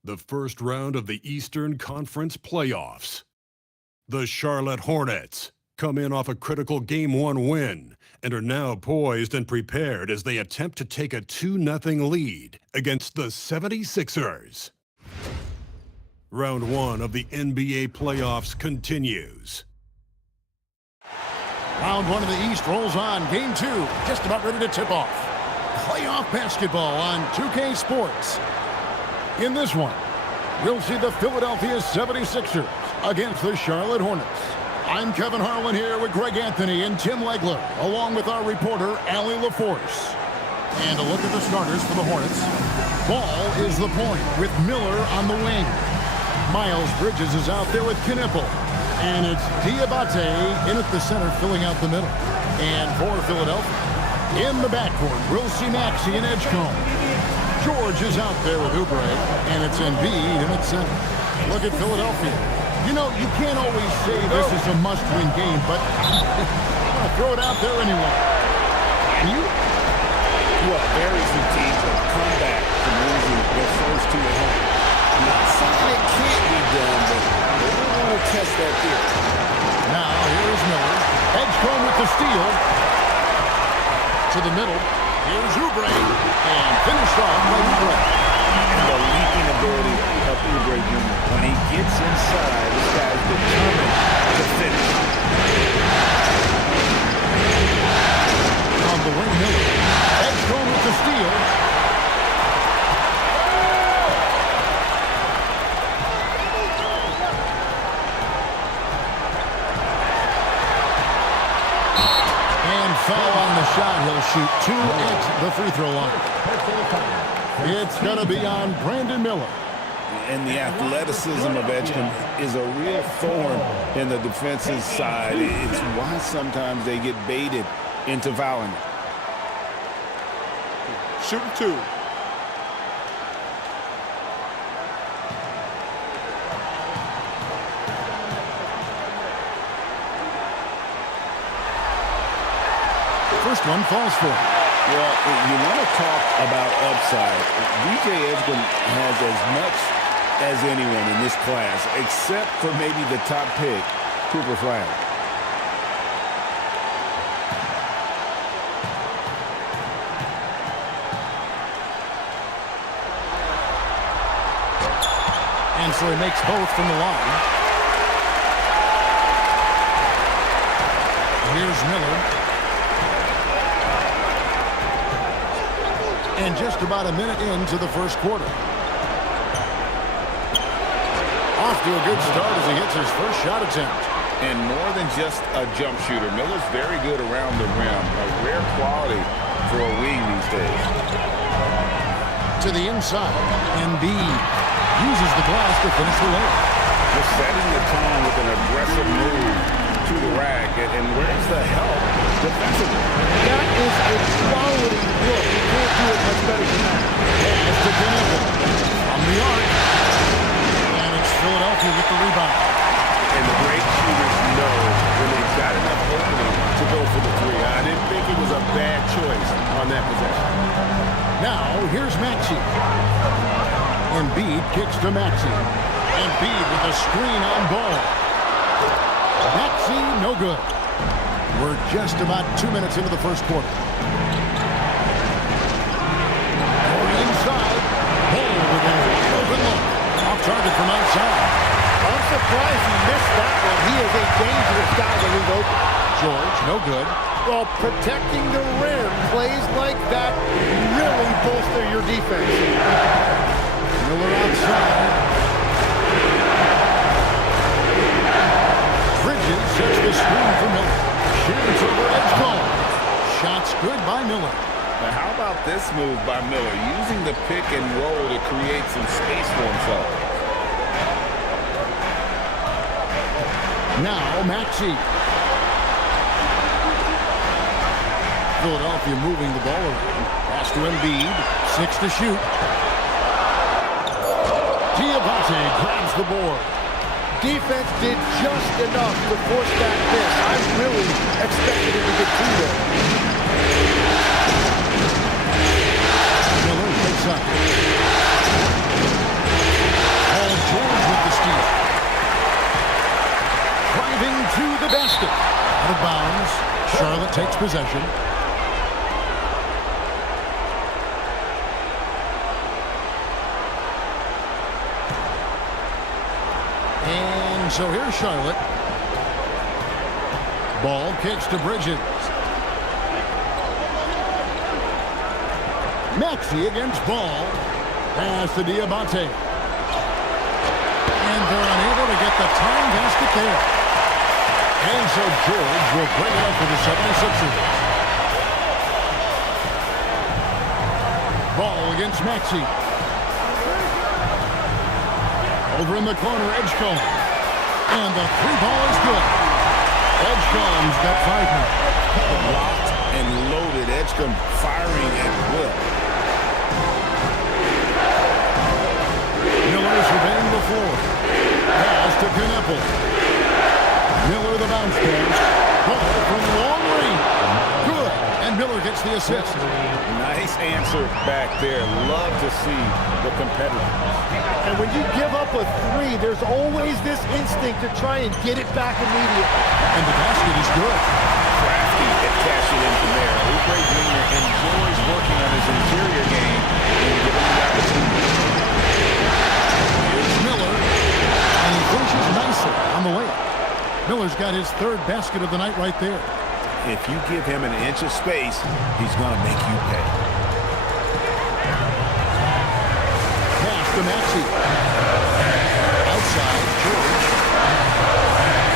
The first round of the Eastern Conference playoffs. The Charlotte Hornets come in off a critical Game 1 win and are now poised and prepared as they attempt to take a 2-0 lead against the 76ers. Round 1 of the NBA playoffs continues. Round 1 of the East rolls on. Game 2 just about ready to tip off. Playoff basketball on 2K Sports. In this one, we'll see the Philadelphia 76ers against the Charlotte Hornets. I'm Kevin Harlan here with Greg Anthony and Tim Legler, along with our reporter, Allie LaForce. And a look at the starters for the Hornets. Ball is the point with Miller on the wing. Miles Bridges is out there with Knipple. And it's Diabate in at the center, filling out the middle. And for Philadelphia, in the backcourt, we'll see Maxey and Edgecombe. George is out there with Oubre, and it's Embiid in at center. Look at Philadelphia. You know, you can't always say this is a must-win game, but I'm going to throw it out there anyway. And you? Well, very few teams have come back from losing their first two at home. I'm not saying it can't be done, but they don't want to test that theory. Now, here's Miller. Edgecombe with the steal. To the middle. Here's Oubre. And finished off by Oubre. And the leaping ability of Oubre Jr. When he gets inside, this guy's determined to finish. On the wing, Miller. Edgecombe with the steal. And foul on the shot. He'll shoot two at the free throw line. It's going to be on Brandon Miller. And the athleticism of Edgecombe is a real thorn in the defense's side. It's why sometimes they get baited into fouling. Shooting two. First one falls for him. Well, you want to talk about upside. DJ Edgecombe has as much as anyone in this class, except for maybe the top pick, Cooper Flagg. And so he makes both from the line. Here's Miller. And just about a minute into the first quarter. Off to a good start as he hits his first shot attempt. And more than just a jump shooter, Miller's very good around the rim. A rare quality for a wing these days. To the inside. Embiid uses the glass to finish the layup. Just setting the tone with an aggressive move to the rack. And where's the help defensively? That is a quality look. You can't do it much better than that. Pass to Dinwiddie. From the arc. And it's Philadelphia with the rebound. And the great shooters know when they've got enough opening to go for the three. I didn't think it was a bad choice on that possession. Now, here's Maxey. Embiid kicks to Maxey. Embiid with a screen on ball. Maxey, no good. We're just about 2 minutes into the first quarter. Going inside. Ball with a open look. Off target from outside. I'm surprised he missed that one. He is a dangerous guy to leave open. George, no good. Well, protecting the rim, plays like that really bolster your defense. Miller outside. Bridges sets the screen for Miller. Shoots over Edgecombe. Shots good by Miller. Now, how about this move by Miller, using the pick and roll to create some space for himself? Now, Maxey. Philadelphia moving the ball around. Pass to Embiid. 6 to shoot. Diabate grabs the board. Defense did just enough to force that miss. I really expected him to get two there. Miller picks up. Paul George with the steal. Driving to the basket. Out of bounds. Charlotte takes possession. And so here's Charlotte. Ball kicks to Bridges. Maxey against Ball. Pass to Diabate. And they're unable to get the tying basket there. And so George will bring it up for the 76ers. Ball against Maxey. Over in the corner, Edgecombe. And the three ball is good. Edgecombe's got 5 now. Locked and loaded. Edgecombe firing at will. Miller surveying the floor. Pass to to Kneppel. Miller the bounce pass. Ball from long range. Good. And Miller gets the assist. Nice answer back there. Love to see the competitor. And when you give up a three, there's always this instinct to try and get it back immediately. And the basket is good. Crafty at cashing in from there. Oubre Jr. enjoys working on his interior game and giving the opportunity. Here's Miller, and he finishes nicely on the layup. Miller's got his third basket of the night right there. If you give him an inch of space, he's going to make you pay. Pass to Maxey. Outside, George.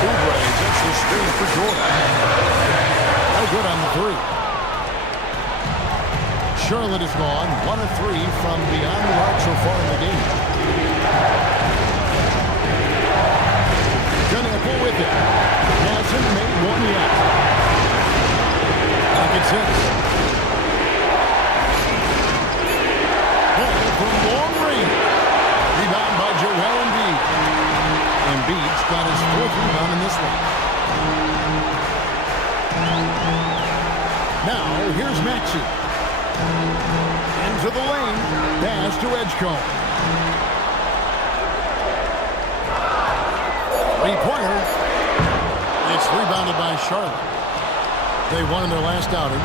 Oubre gets the screen for Jordan. No good on the three. Charlotte is gone. 1 of 3 from beyond the arc so far in the game. Kneppel with it. Hasn't made one yet. It's it. Ball from long range. Rebound by Joel Embiid. Embiid's got his 4th rebound in this one. Now, here's Maxey. Into the lane. Pass to Edgecombe. Three-pointer. It's rebounded by Charlotte. They won in their last outing,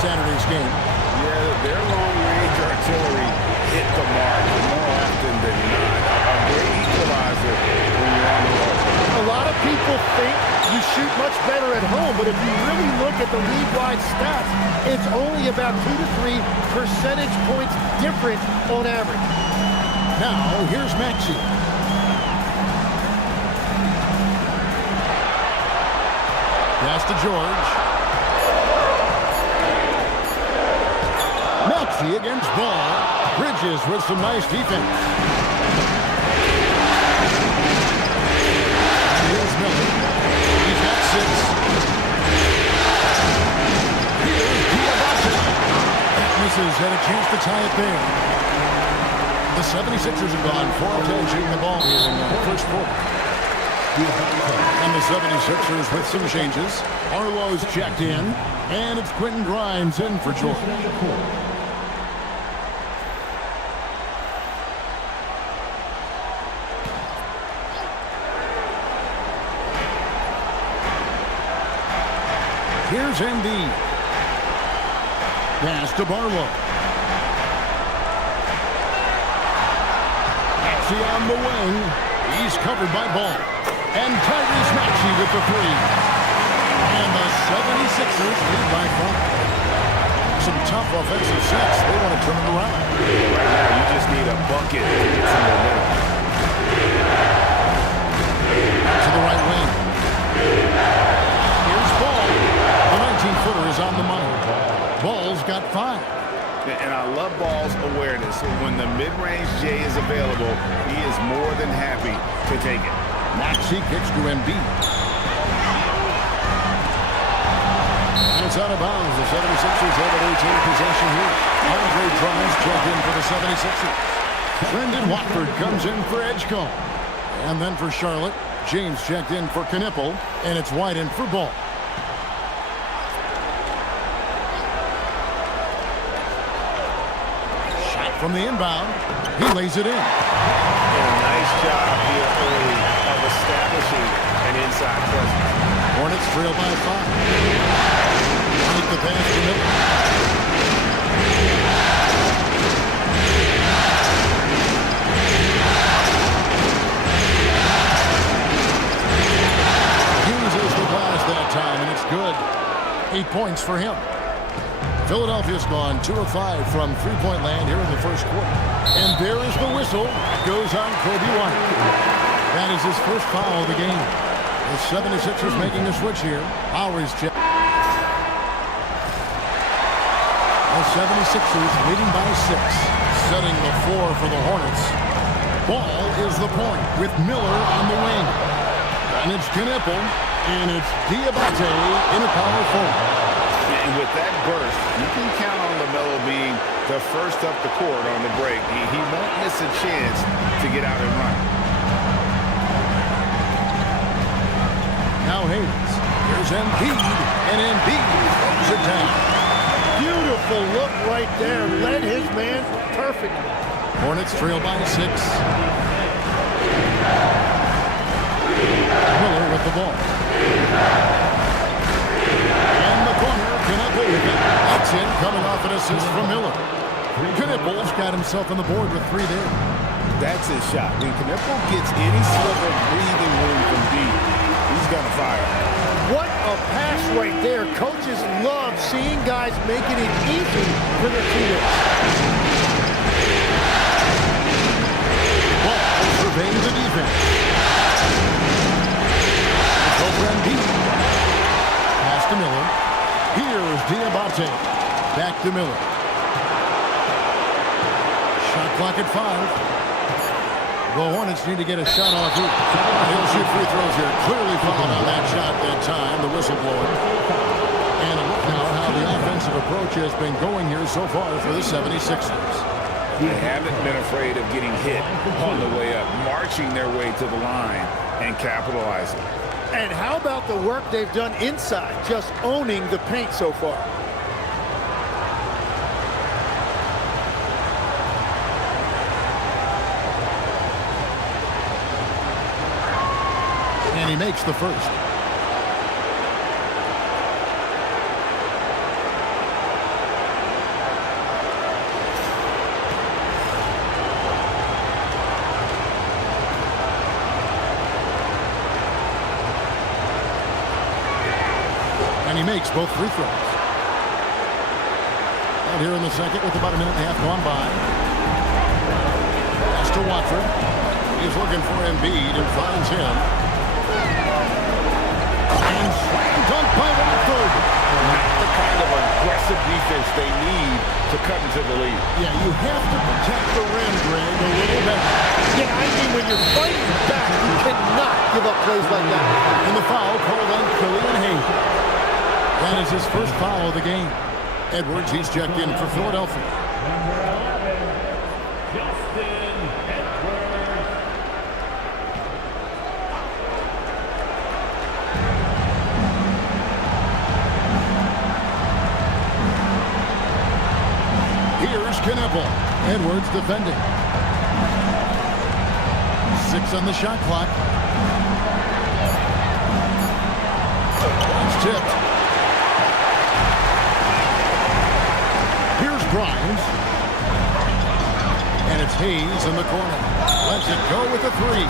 Saturday's game. Yeah, their long-range artillery hit the mark more often than not. A great equalizer when you're on the road. A lot of people think you shoot much better at home, but if you really look at the league-wide stats, it's only about 2 to 3 percentage points different on average. Now, here's Maxey. Pass to George. Maxey against Ball. Bridges with some nice defense. Here's Miller. He's got 6. Here's Diabate. That misses, and a chance to tie it there. The 76ers have gone 4 of 10 shooting the ball here in the first quarter. And the 76ers with some changes. Arlo's checked in, and it's Quentin Grimes in for Jordan. Here's Embiid. Pass to Barlow. Maxey on the wing. He's covered by Ball. And Tyrese Maxey with the 3. And the 76ers lead by 5. Some tough offensive sets. They want to turn it around. Right now, you just need a bucket to get some momentum. To the right wing. Here's Ball. The 19-footer is on the money. Ball's got 5. And I love Ball's awareness. When the mid-range J is available, he is more than happy to take it. Maxey kicks to Embiid. And it's out of bounds. The 76ers have an 18 possession here. Andre Drummond's checked in for the 76ers. Brendan Watford comes in for Edgecombe. And then for Charlotte, James checked in for Kneppel. And it's White in for Ball. Shot from the inbound. He lays it in. Nice job here early of establishing an inside presence. Hornets trail by 5. Take the pass to Miller. Uses the glass that time, and it's good. 8 points for him. Philadelphia's gone 2 of 5 from three-point land here in the first quarter. And there is the whistle. Goes on Kobe White. That is his first foul of the game. The 76ers making a switch here. Lowry's check. The 76ers leading by 6. Setting the floor for the Hornets. Ball is the point with Miller on the wing. And it's Kneppel. And it's Diabate in a power forward. And with that burst, you can count on LaMelo being the first up the court on the break. He won't miss a chance to get out and run. now Hayes. Here's Embiid, and Embiid throws it down. Beautiful look right there. Led his man perfectly. Hornets trail by 6. Miller with the ball. And the corner, Knipple with it. That's in, coming off an assist from Miller. Knipple's got himself on the board with 3 there. That's his shot. When Knipple gets any sliver of breathing room from deep, he's going to fire. What a pass right there. Coaches love seeing guys making it easy for their teammates. Ball surveying the defense. It's over Embiid. Pass to Miller. Here's Diabate. Back to Miller. Shot clock at 5. The Hornets need to get a shot off here. He'll shoot free throws here. Clearly fouled on that shot that time, the whistleblower. And a look now how the offensive approach has been going here so far for the 76ers. They haven't been afraid of getting hit on the way up, marching their way to the line and capitalizing. And how about the work they've done inside, just owning the paint so far? And he makes the first. And he makes both free throws. Out here in the second with about a minute and a half gone by. Pass to Watford. He's looking for Embiid and finds him. And slam dunk by Watford. Not the kind of aggressive defense they need to cut into the lead. Yeah, you have to protect the rim, Greg, a little bit. Yeah, I mean, when you're fighting back, you cannot give up plays like that. And the foul called on Killian Hayes. That is his first foul of the game. Edwards, he's checked in for Philadelphia. Justin Edwards. Here's Knipple. Edwards defending. 6 on the shot clock. It's tipped. Here's Grimes. And it's Hayes in the corner. Lets it go with a 3.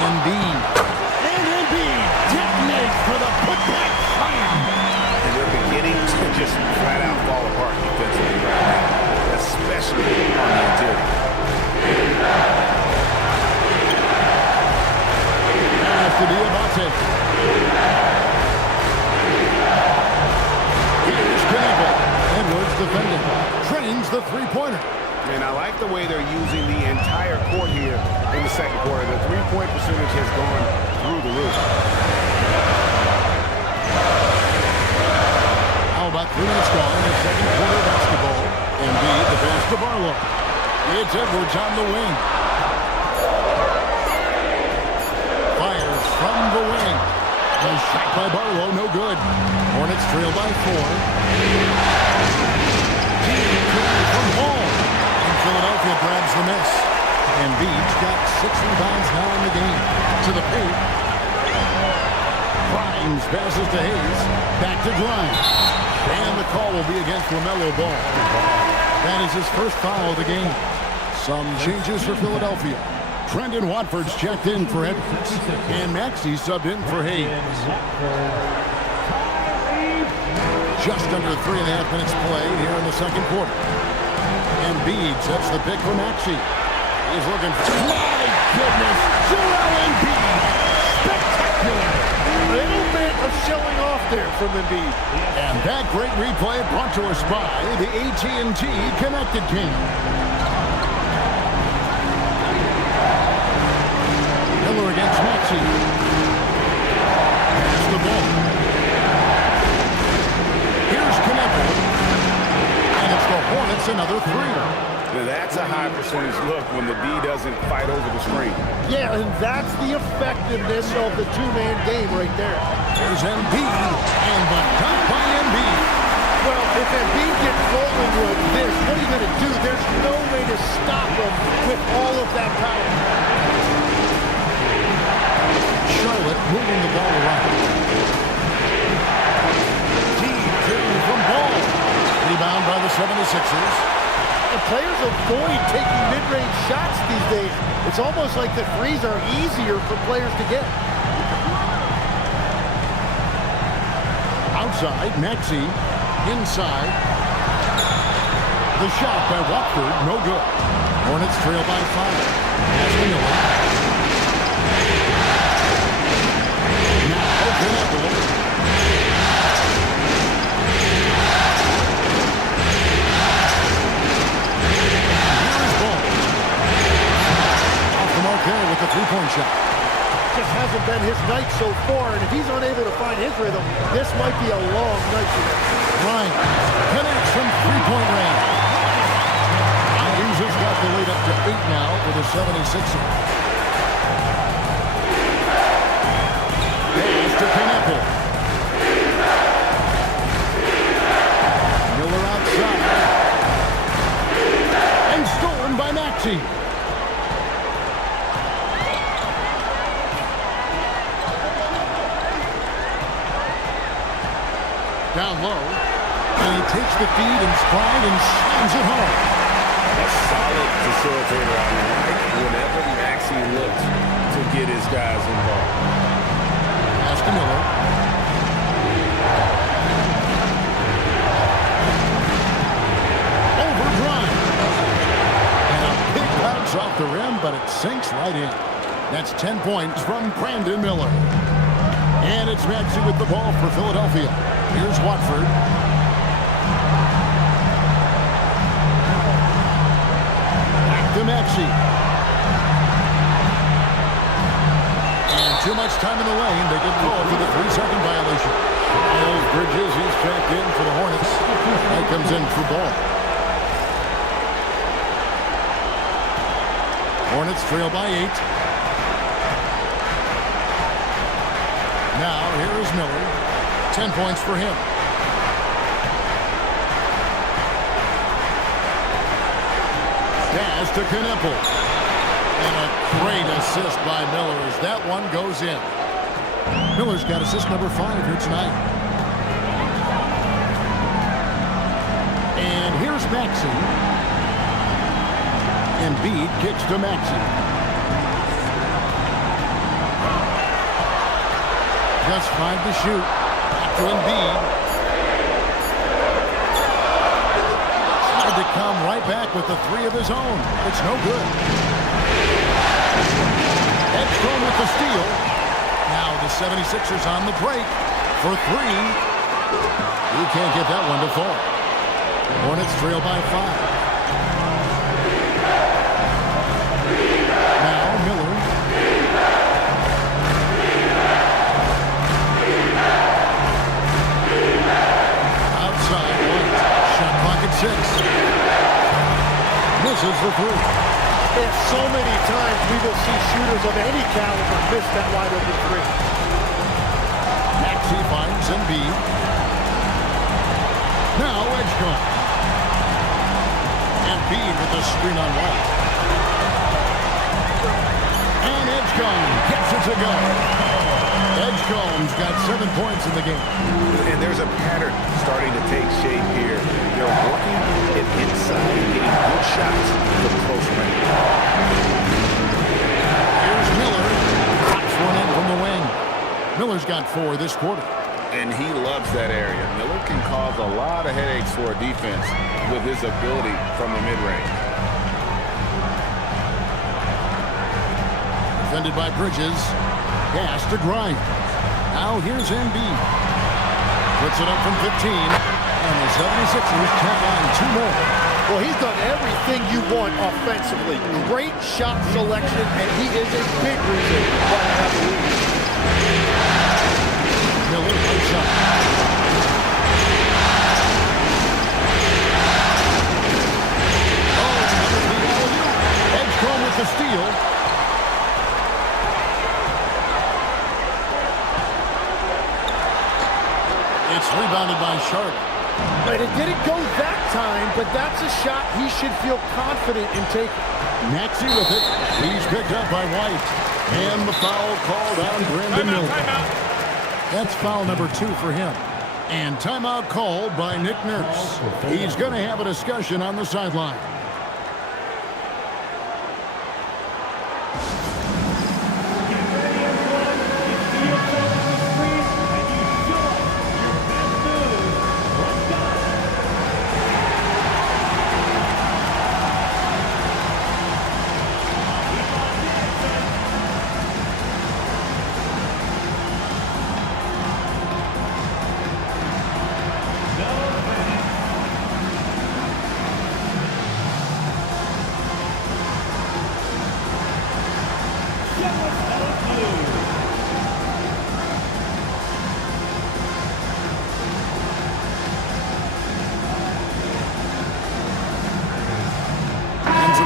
Embiid. And Embiid detonates for the putback slam. And they're beginning to just flat out fall apart defensively right now, especially on the interior. Pass to Diabate. Here's Knipple. Edwards defending. Trains the three-pointer. And I like the way they're using the entire court here in the second quarter. The three-point percentage has gone through the roof. How about 3 minutes gone in the second quarter of basketball? Embiid, the pass to Barlow. It's Edwards on the wing. Fires from the wing. A shot by Barlow, no good. Hornets trail by 4. From Hall. And Philadelphia grabs the miss. Embiid's got 6 rebounds now in the game. To the paint. Grimes passes to Hayes. Back to Grimes. And the call will be against LaMelo Ball. That is his first foul of the game. Some changes for Philadelphia. Trendon Watford's checked in for Edwards. And Maxey subbed in for Hayes. Just under 3.5 minutes played here in the second quarter. Embiid sets the pick for Maxey. He's looking for... My goodness! Joel Embiid! Spectacular! A little bit of showing off there from Embiid. And that great replay brought to us by the AT&T Connected King. Miller against Maxey. Pass the ball. Here's Knipple. And it's the Hornets another 3. Now that's a high percentage look when the D doesn't fight over the screen. Yeah, and that's the effectiveness of the two-man game right there. Here's Embiid, and the dunk by Embiid. Well, if Embiid gets rolling with this, what are you going to do? There's no way to stop him with all of that power. Charlotte moving the ball around. Deep two from Ball. Rebound by the 76ers. And players avoid taking mid-range shots these days. It's almost like the threes are easier for players to get. Outside, Maxey. Inside. The shot by Watford, no good. Hornets trail by 5. Pass to Miller. Now, Ginobili. Here's Ball. Off the mark there with the three-point shot. Just hasn't been his night so far, and if he's unable to find his rhythm, this might be a long night for him. Bryant connects from three-point range. Hughes has got the lead up to 8 now for the 76ers. Pass to Knappel. Miller outside. And stolen by Maxey. Down low, and he takes the feed and stride and slams it home. A solid facilitator. I like whenever Maxey looks to get his guys involved. Pass to Miller. Over Bryant. And a big bounce off the rim, but it sinks right in. That's 10 points from Brandon Miller. And it's Maxey with the ball for Philadelphia. Here's Watford. Back to Maxey. And too much time in the lane. They get called for the 3-second violation. Miles Bridges, he's checked in for the Hornets. He comes in for Ball. Hornets trail by 8. Now, here is Miller. 10 points for him. Pass to Knappel. And a great assist by Miller as that one goes in. Miller's got assist number 5 here tonight. And here's Maxey. Embiid kicks to Maxey. Just 5 to shoot. Back to Embiid. Tried to come right back with the 3 of his own. It's no good. Edstrom with the steal. Now the 76ers on the break for 3. He can't get that one to fall. Hornets trail by 5. Now Miller. Outside White. Shot clock at 6. Misses the 3. And so many times we will see shooters of any caliber miss that wide open 3. Maxey finds Embiid. Now Edgecombe. Embiid with the screen on White. And Edgecombe gets it to go. Edgecombe's got 7 points in the game. And there's a pattern starting to take shape here. They're working it inside and getting good shots from close range. Here's Miller. Pops one in from the wing. Miller's got 4 this quarter. And he loves that area. Miller can cause a lot of headaches for a defense with his ability from the mid-range. Defended by Bridges. Pass to Grimes. Now here's Embiid. Puts it up from 15. And the 76ers tack on 2 more. Well, he's done everything you want offensively. Great shot selection, and he is a big reason why they have the lead. Miller, good shot. Oh, another It's rebounded by Sharp. But it didn't go that time, but that's a shot he should feel confident in taking. Maxey with it. He's picked up by White. And the foul called on Brandon Miller. That's foul number 2 for him. And timeout called by Nick Nurse. He's going to have a discussion on the sideline.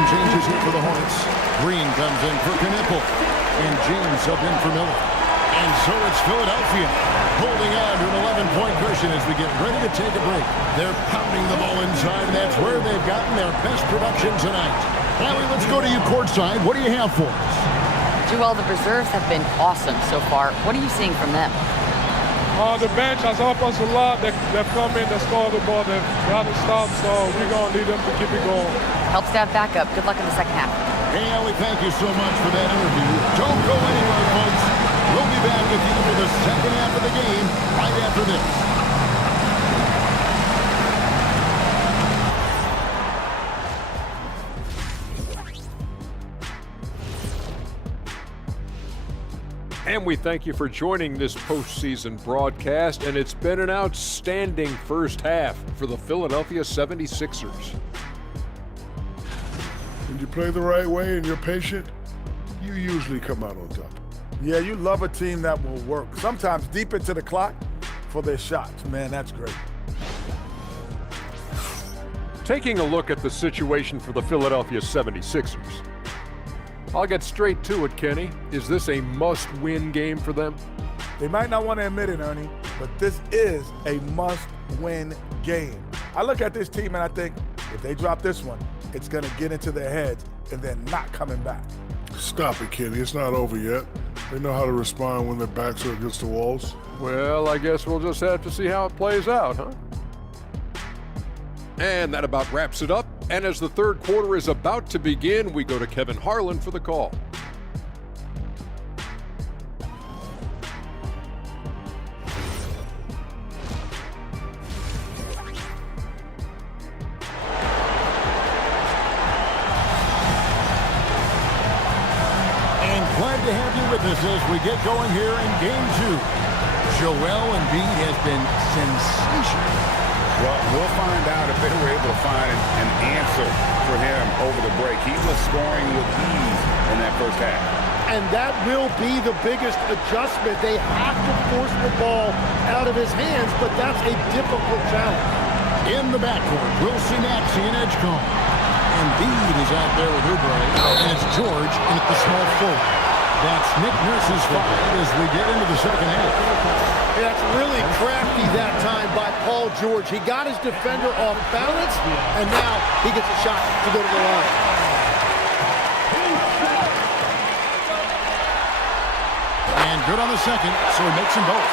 Changes here for the Hornets. Green comes in for Knipple. And James up in for Miller. And so it's Philadelphia holding on to an 11-point cushion as we get ready to take a break. They're pounding the ball inside, and that's where they've gotten their best production tonight. Howie, let's go to you courtside. What do you have for us? Joel, the reserves have been awesome so far. What are you seeing from them? The bench has helped us a lot. They've come in, they scored the ball, they've got to stop, so we're going to need them to keep it going. Helps to have backup. Good luck in the second half. Hey, Allie, thank you so much for that interview. Don't go anywhere, folks. We'll be back with you for the second half of the game right after this. And we thank you for joining this postseason broadcast, and it's been an outstanding first half for the Philadelphia 76ers. When you play the right way and you're patient, you usually come out on top. Yeah, you love a team that will work, sometimes deep into the clock for their shots. Man, that's great. Taking a look at the situation for the Philadelphia 76ers. I'll get straight to it, Kenny. Is this a must-win game for them? They might not want to admit it, Ernie, but this is a must-win game. I look at this team and I think, if they drop this one, it's going to get into their heads and they're not coming back. Stop it, Kenny. It's not over yet. They know how to respond when their backs are against the walls. Well, I guess we'll just have to see how it plays out, huh? And that about wraps it up. And as the third quarter is about to begin, we go to Kevin Harlan for the call. Glad to have you with us as we get going here in Game 2. Joel Embiid has been sensational. Well, we'll find out if they were able to find an answer for him over the break. He was scoring with ease in that first half. And that will be the biggest adjustment. They have to force the ball out of his hands, but that's a difficult challenge. In the backcourt, we'll see Maxey and Edgecombe. Embiid is out there with Oubre, and it's George in at the small forward. That's Nick Nurse's foul as we get into the second half. That's really crafty that time by Paul George. He got his defender off balance, and now he gets a shot to go to the line. And good on the second, so he makes them both.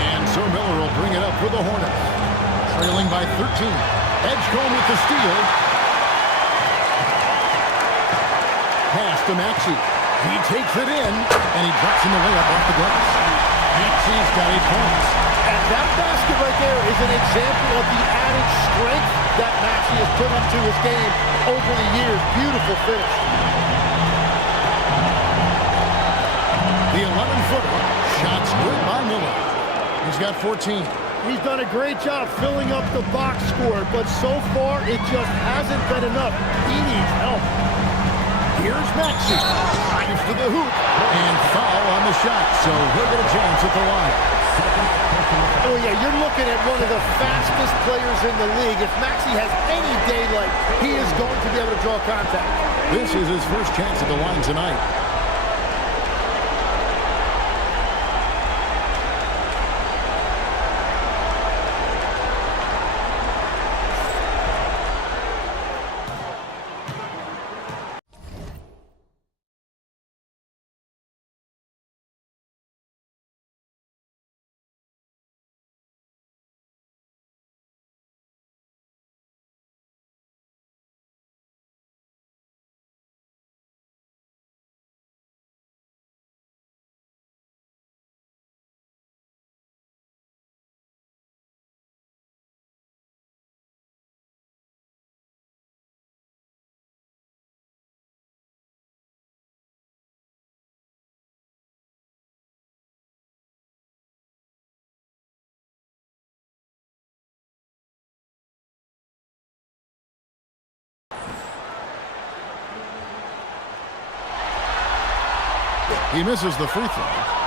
And so Miller will bring it up for the Hornets. Trailing by 13. Edgecombe with the steal. Pass to Maxey. He takes it in, and he drops in the layup off the glass. Maxey's got 8 points. And that basket right there is an example of the added strength that Maxey has put into his game over the years. Beautiful finish. The 11-footer. Shots good by Miller. He's got 14. He's done a great job filling up the box score, but so far it just hasn't been enough. He needs help. Here's Maxey. Drives to the hoop. And foul on the shot, so he'll get a chance at the line. Oh, yeah, you're looking at one of the fastest players in the league. If Maxey has any daylight, he is going to be able to draw contact. This is his first chance at the line tonight. He misses the free throw.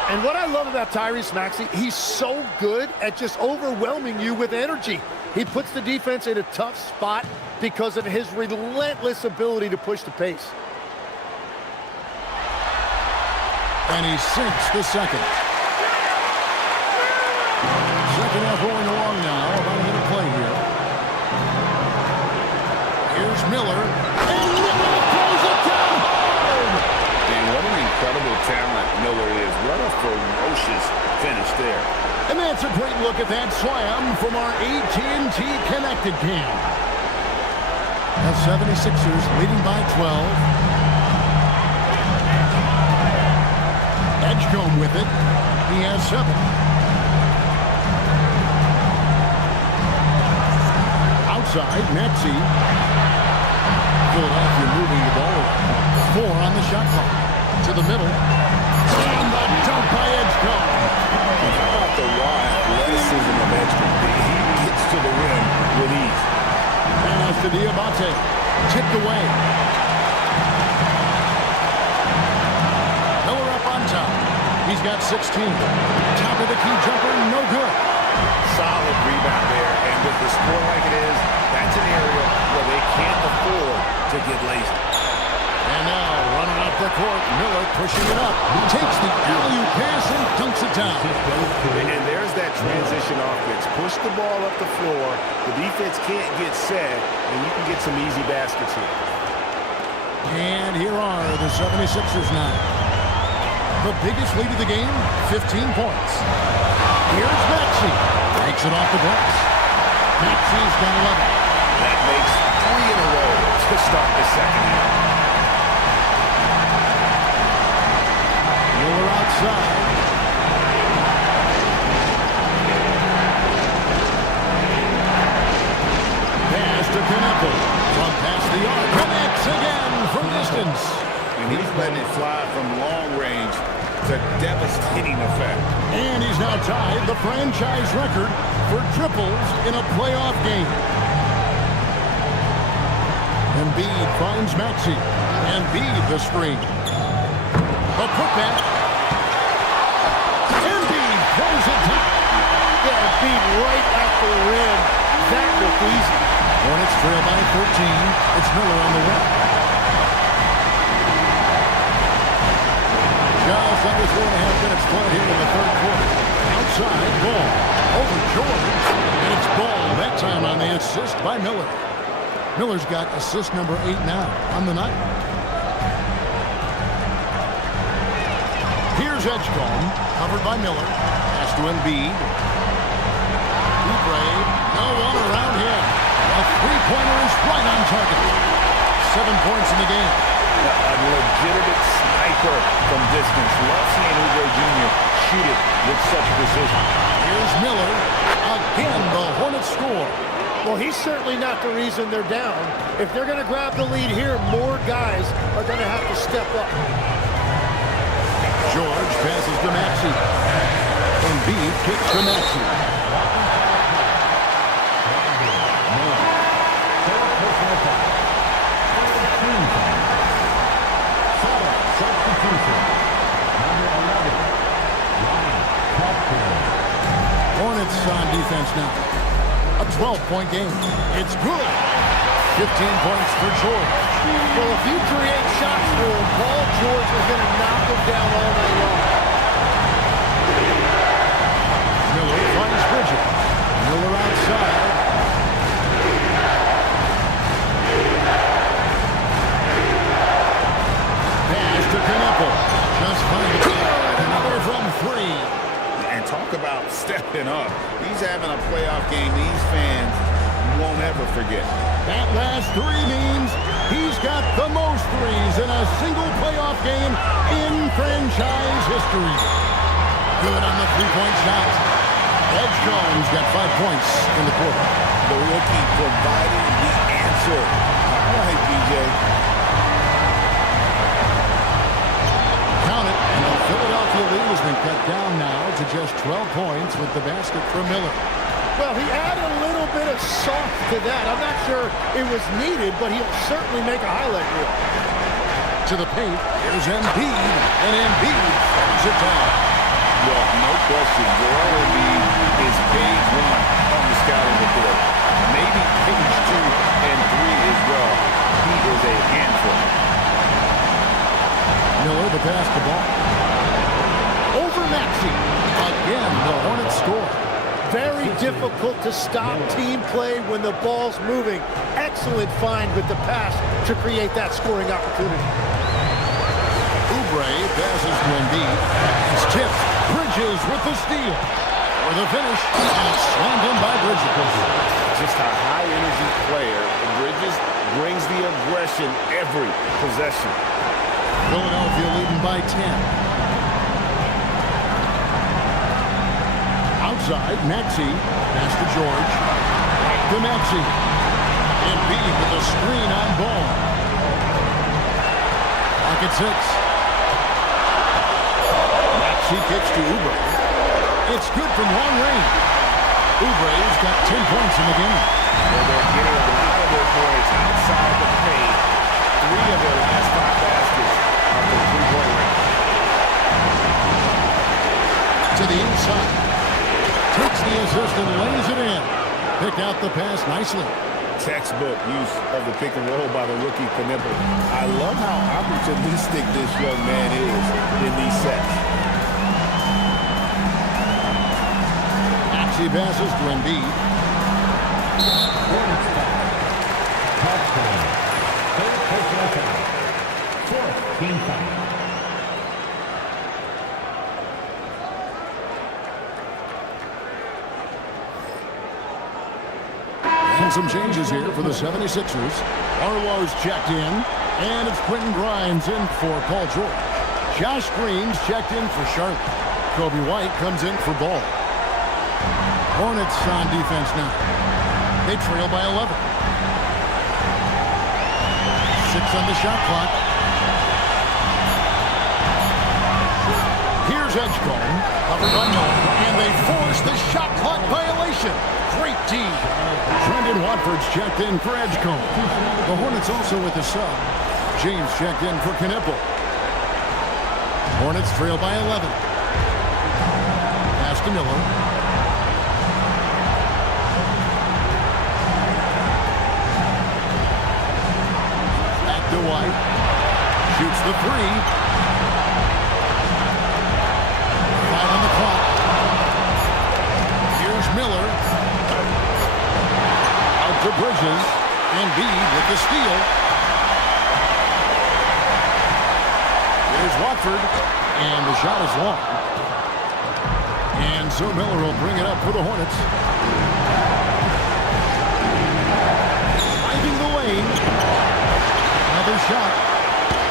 And what I love about Tyrese Maxey, he's so good at just overwhelming you with energy. He puts the defense in a tough spot because of his relentless ability to push the pace. And he sinks the second. Second half rolling along now. About a minute play here. Here's Miller. And Miller throws it down hard. And what an incredible talent Miller is. What a ferocious finish there. And that's a great look at that slam from our AT&T Connected Cam. The 76ers leading by 12. Edgecombe with it. He has 7. Outside, Maxey. Philadelphia moving the ball around. 4 on the shot clock. To the middle. And the dunk by Edgecombe. How about the raw athleticism of Edgecombe? He gets to the rim with ease. Pass to Diabate. Tipped away. Miller up on top. He's got 16. Top of the key jumper, no good. Solid rebound there, and with the score like it is, that's an area where they can't afford to get lazy. And now, running up the court, Miller pushing it up. Takes the alley-oop pass and dunks it down. And there's that transition offense. Push the ball up the floor. The defense can't get set, and you can get some easy baskets here. And here are the 76ers now. The biggest lead of the game, 15 points. Here's Maxey. Takes it off the glass. Maxey's got 11. That makes 3 in a row to start the second half. Miller outside. Pass to Knuckle. From past the arc. Connects again from distance. And he's letting it fly from long range to devastating effect. And he's now tied the franchise record for triples in a playoff game. Embiid finds Maxey. Embiid the screen. A putback. Embiid throws it down. Yeah, Embiid right at the rim. That looked easy. Hornets trail by 13. It's Miller on the wing. Just under 4.5 minutes played here in the third quarter. Outside, Ball. Over George. And it's Ball, that time on the assist by Miller. Miller's got assist number 8 now on the night. Here's Edgecombe, covered by Miller. Pass to Embiid. Oubre, no one around him. A three-pointer is right on target. 7 points in the game. A legitimate sniper from distance. Love seeing Oubre Jr. shoot it with such precision. Here's Miller. Again, the Hornets score. Well, he's certainly not the reason they're down. If they're going to grab the lead here, more guys are going to have to step up. George passes to Maxey. Embiid kicks to Maxey. Hornets on defense now. A 12-point game. It's good. 15 points for George. Well, if you create shots for him, Paul George is going to knock him down all night long. Miller finds Bridget. Miller outside. Pass to Knuckle. Just fine. Another from 3. And talk about stepping up. He's having a playoff game these fans won't ever forget. That last 3 means he's got the most threes in a single playoff game in franchise history. Good on the three-point shot. Edgecombe's got 5 points in the quarter. The rookie providing the answer. All right, BJ. Count it, and the Philadelphia lead has been cut down now to just 12 points with the basket for Miller. Well, he added a little bit of salt to that. I'm not sure it was needed, but he'll certainly make a highlight reel. To the paint, here's Embiid, and Embiid brings it down. Well, no question, Joel Embiid is page 1 on the scouting report. Maybe page 2 and 3 as well. He is a handful. Miller, the basketball. Over Maxey. Again, the Hornets score. Very difficult to stop team play when the ball's moving. Excellent find with the pass to create that scoring opportunity. Oubre passes to Embiid. It's tipped. Bridges with the steal. For the finish, and it's slammed in by Bridges. Just a high-energy player. Bridges brings the aggression every possession. Philadelphia leading by 10. Outside, Maxey. Pass to George. To Maxey. Embiid with a screen on ball. Pocket 6. Maxey kicks to Oubre. It's good from long range. Oubre's got 10 points in the game. Well, they're getting a lot of their points outside the paint. 3 of their last 5 baskets are from three-point range. To the inside. Takes the assist and lays it in. Picked out the pass nicely. Textbook use of the pick and roll by the rookie Knipple. I love how opportunistic this young man is in these sets. Maxey passes to Embiid. And some changes here for the 76ers. Arlo's checked in, and it's Quentin Grimes in for Paul George. Josh Green's checked in for Charlotte. Kobe White comes in for Ball. Hornets on defense now. They trail by 11. 6 on the shot clock. Here's Edgecombe, covered by Miller, and they force the shot clock violation. Great D. Brendan Watford's checked in for Edgecombe. The Hornets also with a sub. James checked in for Knipple. Hornets trail by 11. Pass to Miller. Back to White. Shoots the 3. 5 on the clock. Here's Miller. Out to Bridges. Embiid with the steal. Here's Watford. And the shot is long. And so Miller will bring it up for the Hornets. Driving the lane. Another shot.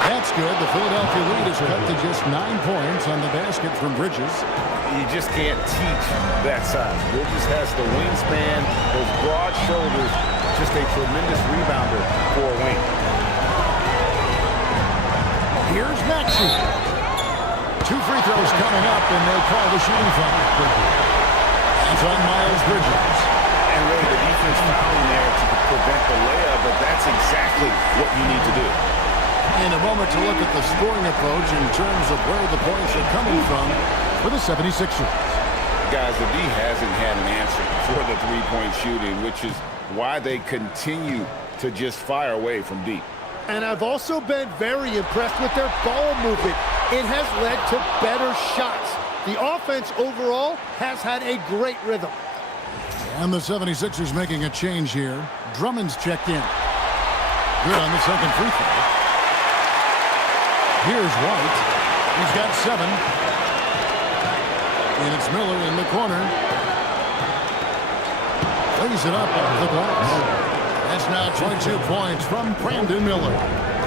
That's good. The Philadelphia lead is cut to just 9 points on the basket from Bridges. You just can't teach that size. Bridges has the wingspan, those broad shoulders, just a tremendous rebounder for a wing. Here's Maxey. 2 free throws coming up, and they call the shooting foul. That's on Miles Bridges. And really the defense fouling there to prevent the layup, but that's exactly what you need to do. In a moment to look at the scoring approach in terms of where the points are coming from for the 76ers. Guys, the D hasn't had an answer for the three-point shooting, which is why they continue to just fire away from deep. And I've also been very impressed with their ball movement. It has led to better shots. The offense overall has had a great rhythm. And the 76ers making a change here. Drummond's checked in. Good on the second free throw. Here's White. He's got 7. And it's Miller in the corner. Lays it up off the glass. That's now 22 points from Brandon Miller.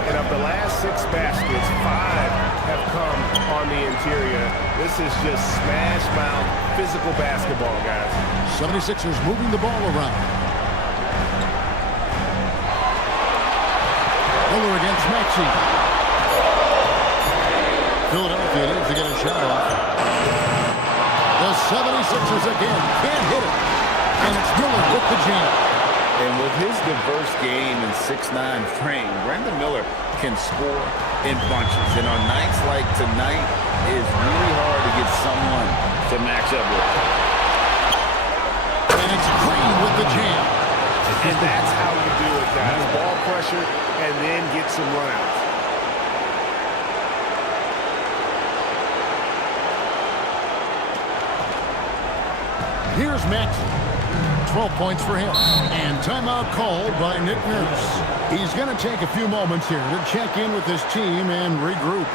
And of the last 6 baskets, 5 have come on the interior. This is just smash mouth physical basketball, guys. 76ers moving the ball around. Miller against Maxey. Philadelphia needs to get a shot off. The 76ers again can't hit it. And it's Miller with the jam. And with his diverse game and 6'9" frame, Brandon Miller can score in bunches. And on nights like tonight, it is really hard get someone to match up with. And it's Green with the jam. And that's how you do it, guys. Ball pressure and then get some runouts. Here's Maxey. 12 points for him. And timeout called by Nick Nurse. He's going to take a few moments here to check in with his team and regroup.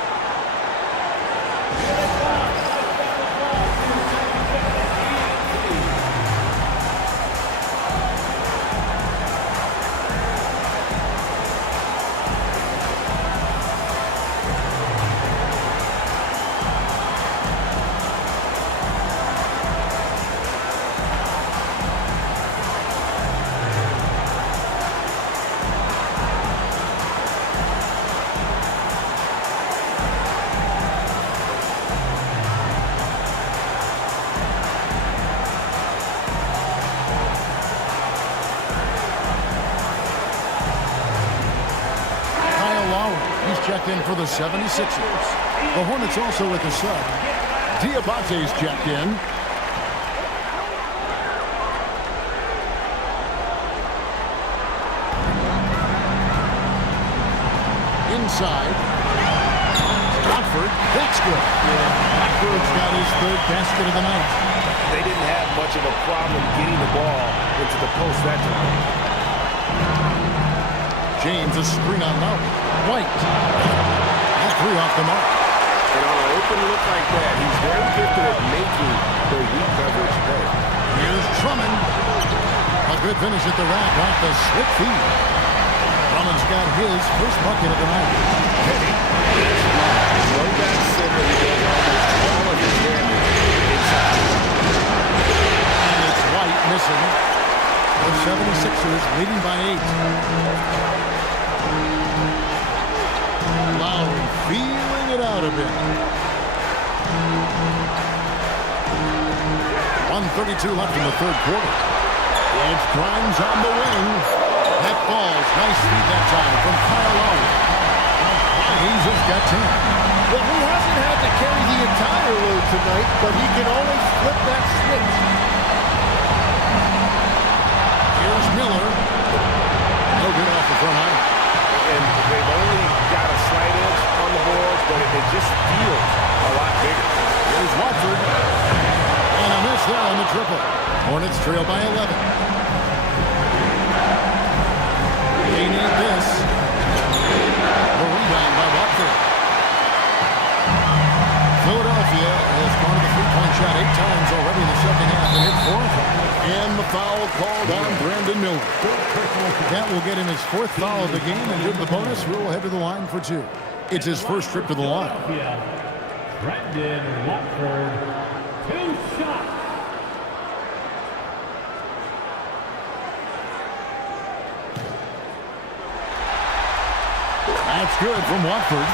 Checked in for the 76ers. The Hornets also with the sub. Diabate's checked in. Inside. Watford. That's good. Watford's got his third basket of the night. They didn't have much of a problem getting the ball into the post that time. James, a screen on Lowry. White. And 3 off the mark. And on an open look like that, he's very gifted at making the weak coverage pay. Here's Drummond. A good finish at the rack off the slip feed. Drummond's got his first bucket of the night. Slow back center. He does almost all of his damage inside. And it's White missing. The 76ers leading by 8. Lowry feeling it out a bit. 1:32 left in the third quarter. It's Grimes on the wing. That falls. Nice feed that time from Kyle Lowry. Hayes has got 10. Well, he hasn't had to carry the entire load tonight, but he can always flip that switch. Here's Miller. No good off the front iron. And they've only got a slight edge on the boards, but it just feels a lot bigger. Here's Watford. And a miss there on the triple. Hornets trail by 11. They need this. The rebound by Watford. Philadelphia has gone to the three-point shot 8 times already in the second half and hit 4 of them. And the foul called on Brandon Miller. That will get him his 4th foul of the game, and with the bonus, will head to the line for 2. It's his first trip to the line. Brandon Watford, 2 shots. That's good from Watford.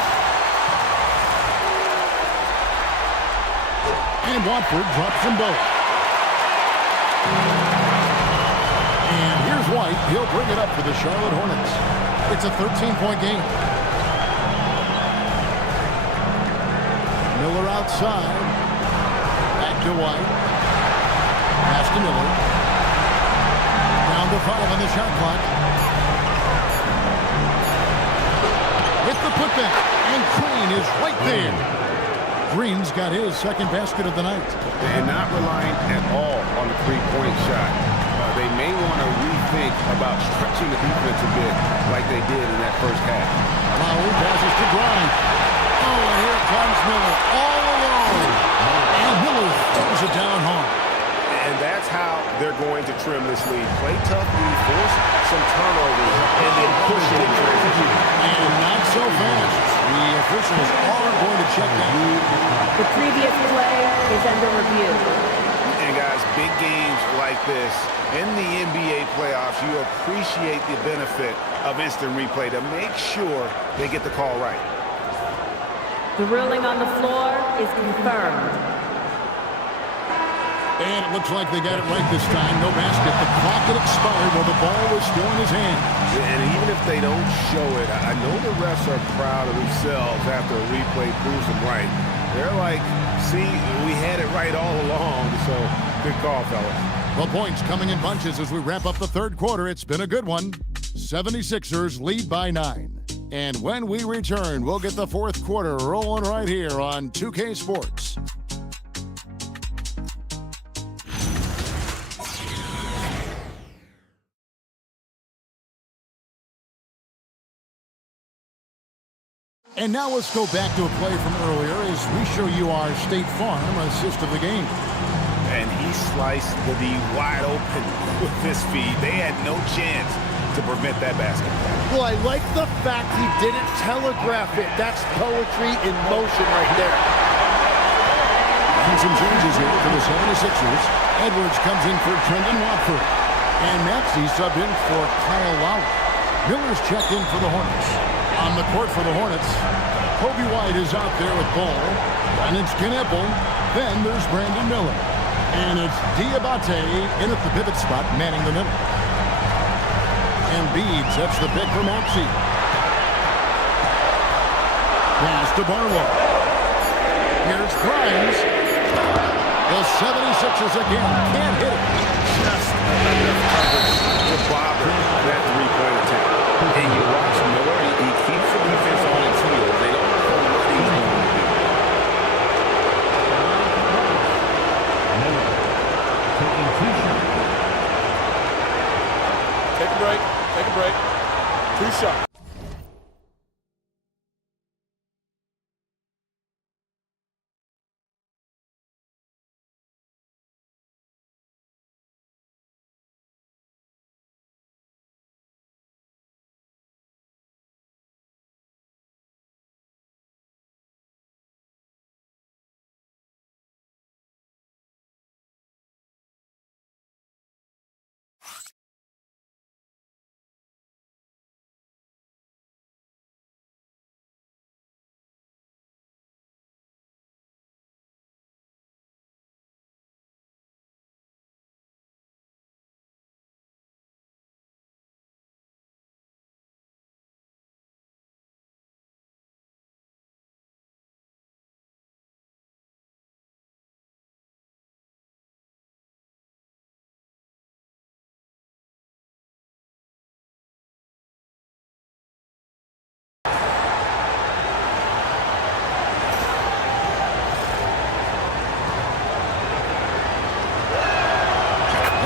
And Watford drops them both. And here's White. He'll bring it up for the Charlotte Hornets. It's a 13-point game. Miller outside. Back to White. Pass to Miller. Down to 5 on the shot clock. With the putback. And Green is right there. Green's got his second basket of the night. And not relying at all on the three-point shot. They may want to rethink about stretching the defense a bit like they did in that first half. Lowry passes to Grimes. Oh, and here comes Miller all alone. And Miller throws it down hard. And that's how they're going to trim this lead. Play tough, force some turnovers, and then push it in transition. And not so fast. The officials are going to check that. The previous play is under review. And guys, big games like this, in the NBA playoffs, you appreciate the benefit of instant replay to make sure they get the call right. The ruling on the floor is confirmed. And it looks like they got it right this time. No basket. The clock had expired while the ball was still in his hand. And even if they don't show it, I know the refs are proud of themselves after a replay proves them right. They're like, see, we had it right all along, so good call, fellas. The points coming in bunches as we wrap up the third quarter. It's been a good one. 76ers lead by 9. And when we return, we'll get the fourth quarter rolling right here on 2K Sports. And now let's go back to a play from earlier as we show you our State Farm assist of the game. And he sliced the D wide open with this feed. They had no chance to prevent that basket. Well, I like the fact he didn't telegraph it. That's poetry in motion right there. And some changes here for the 76ers. Edwards comes in for Trendon Watford. And Maxey subbed in for Kyle Lowry. Miller's checked in for the Hornets. On the court for the Hornets, Kobe White is out there with ball. And it's Kneppel. Then there's Brandon Miller. And it's Diabate in at the pivot spot, manning the middle. Embiid sets the pick for Maxey. Pass to Barlow. Here's Grimes. The 76ers again can't hit it. Just enough coverage to bother that three-point attempt. And you watch Miller, he keeps the defense on its heels. They don't know what he's going to do. Take a break. Take a break. 2 shots.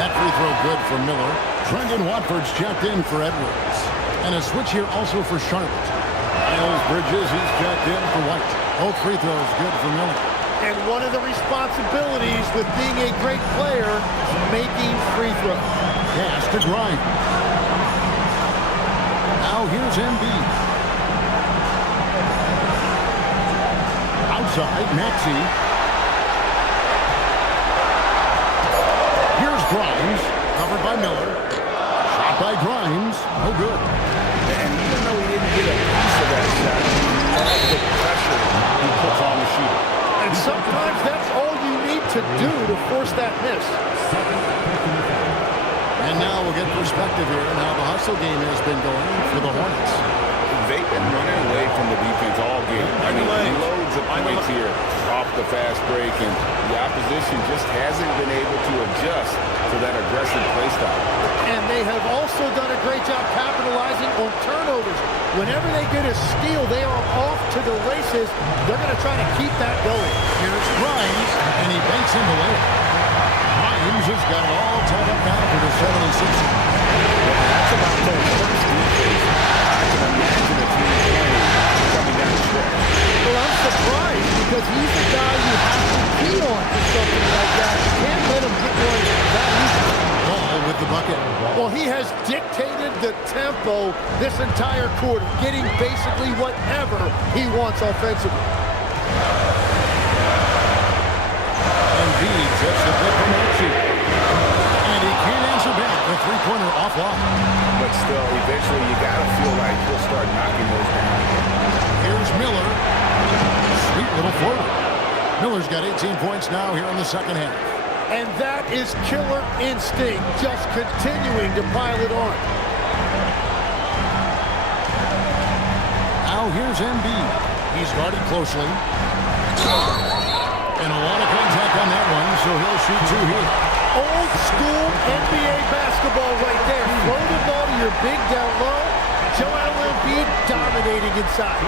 That free throw good for Miller. Trendon Watford's checked in for Edwards. And a switch here also for Charlotte. Miles Bridges, he's checked in for White. Both free throws good for Miller. And one of the responsibilities with being a great player is making free throws. Pass to Grimes. Now here's Embiid. Outside, Maxey. Here's Grimes, covered by Miller. Shot by Grimes, no good. And even though he didn't get a piece of that shot, the pressure he puts on the shooter. And sometimes that's all you need to do to force that miss. And now we'll get perspective here on how the hustle game has been going for the Hornets. They've been running away from the defense all game. I mean, loads of points here off the fast break, and the opposition just hasn't been able to adjust to that aggressive play style. And they have also done a great job capitalizing on turnovers. Whenever they get a steal, they are off to the races. They're going to try to keep that going. Here's Grimes, and he banks in the layup. Grimes has got it all tied up now for the 76ers. That's about their first defense. I can imagine a team playing coming down the stretch. Well, I'm surprised because he's the guy you have to key on for something like that. You can't let him get one that easy. Ball with the bucket. Well, he has dictated the tempo this entire quarter, getting basically whatever he wants offensively. Embiid sets the pick for Maxey. And he can't answer back. The three-pointer offline. But still, eventually you got to feel like he'll start knocking those down. Here's Miller. Sweet little forward. Miller's got 18 points now here in the second half. And that is killer instinct, just continuing to pile it on. Now here's Embiid. He's guarded closely. And a lot of contact on that one, so he'll shoot 2 here. Old school NBA basketball right there. Throw the ball to your big down low. Joel Embiid dominating inside.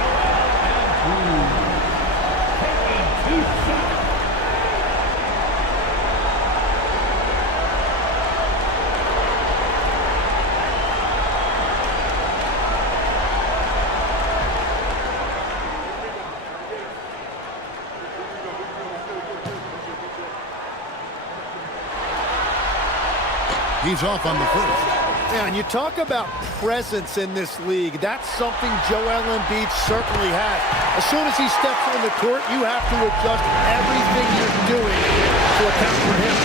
He's off on the first. Yeah, and you talk about presence in this league. That's something Joel Embiid certainly has. As soon as he steps on the court, you have to adjust everything you're doing to account for him.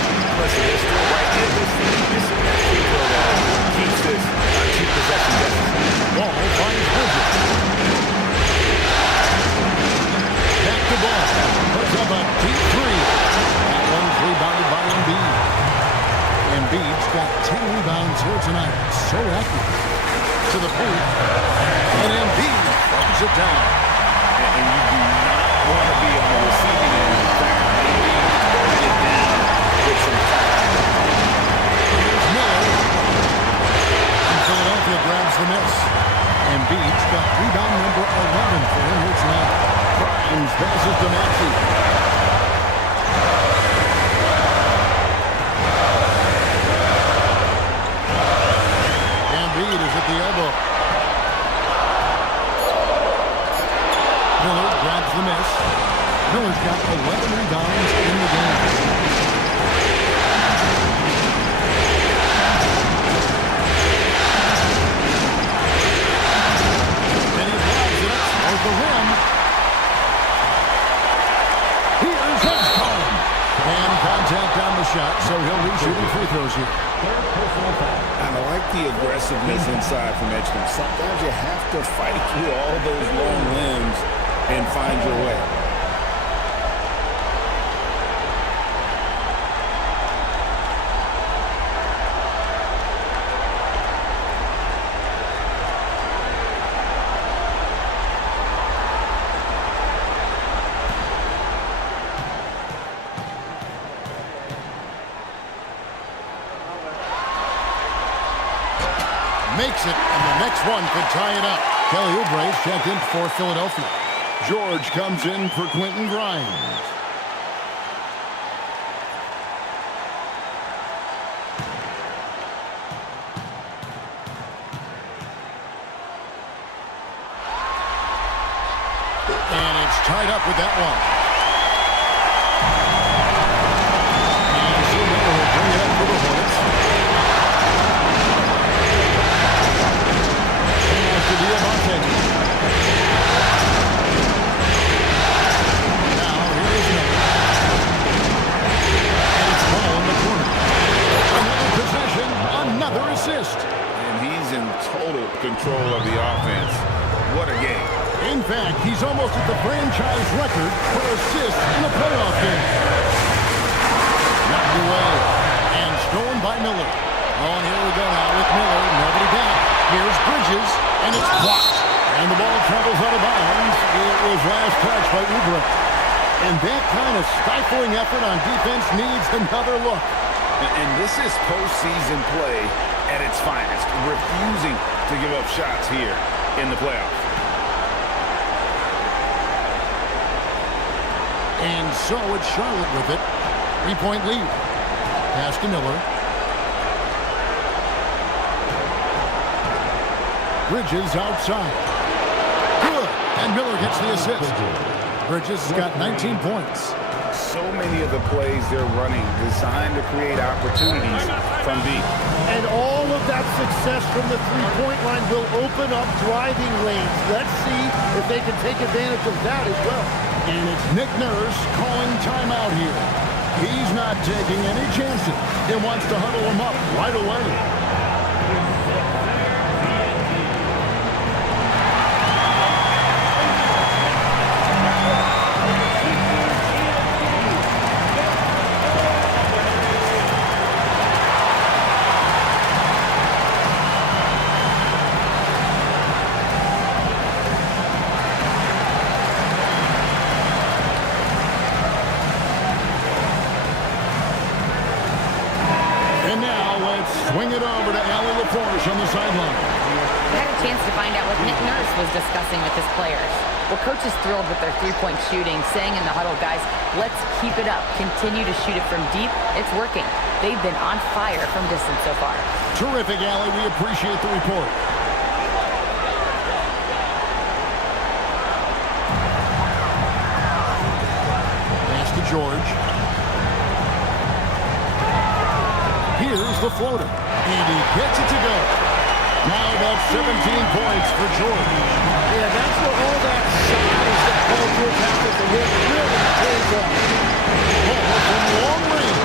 Listen, they're still right in this league. This is that free throw that keeps this on 2-possession deficit. Ball finds Bridges. Back to ball. Puts up a deep 3. That one's rebounded by Embiid. Embiid's got 10 rebounds here tonight. So active. To the paint. And Embiid throws it down. And you do not want to be on the receiving end of that. Embiid throwing it down with some power. Here's Miller. And Philadelphia grabs the miss. Embiid's got rebound number 11 for him here tonight. Grimes passes to Maxey. Embiid is at the elbow. Miller grabs the miss. Miller's got 11 rebounds in the game. And he drives it over the rim. Here's Edgecombe. And contact on the shot, so he'll be shooting free throws here. And I like the aggressiveness inside from Edgecombe. Sometimes you have to fight through all those long limbs and find your way. Makes it, and the next one could tie it up. Kelly Oubre's checked in for Philadelphia. George comes in for Quentin Grimes. And it's tied up with that one. And so Miller will bring it up for the Hornets. To Diamante. Now here is Miller. And it's ball in the corner. Another possession, another assist. And he's in total control of the offense. What a game. In fact, he's almost at the franchise record for assists in a playoff game. Knocked away and stolen by Miller. Oh, and here we go now with Miller. Nobody back. Here's Bridges, and it's blocked. And the ball travels out of bounds. It was last touched by Oubre. And that kind of stifling effort on defense needs another look. And this is postseason play at its finest. Refusing to give up shots here in the playoffs. And so it's Charlotte with it. 3-point lead. Pass to Miller. Bridges outside. Good. And Miller gets the assist. Bridges has got 19 points. So many of the plays they're running designed to create opportunities from deep. And all of that success from the three-point line will open up driving lanes. Let's see if they can take advantage of that as well. And it's Nick Nurse calling timeout here. He's not taking any chances. He wants to huddle him up right away. swing it over to Allie LaForge on the sideline. I had a chance to find out what Nick Nurse was discussing with his players. Well, Coach is thrilled with their three-point shooting, saying in the huddle, guys, let's keep it up. Continue to shoot it from deep. It's working. They've been on fire from distance so far. Terrific, Allie. We appreciate the report. Pass to George. Here's the floater. And he gets it to go. Now about 17 points for George. Yeah, that's where all that size that Paul George has to hit really pays off. Ball from long range.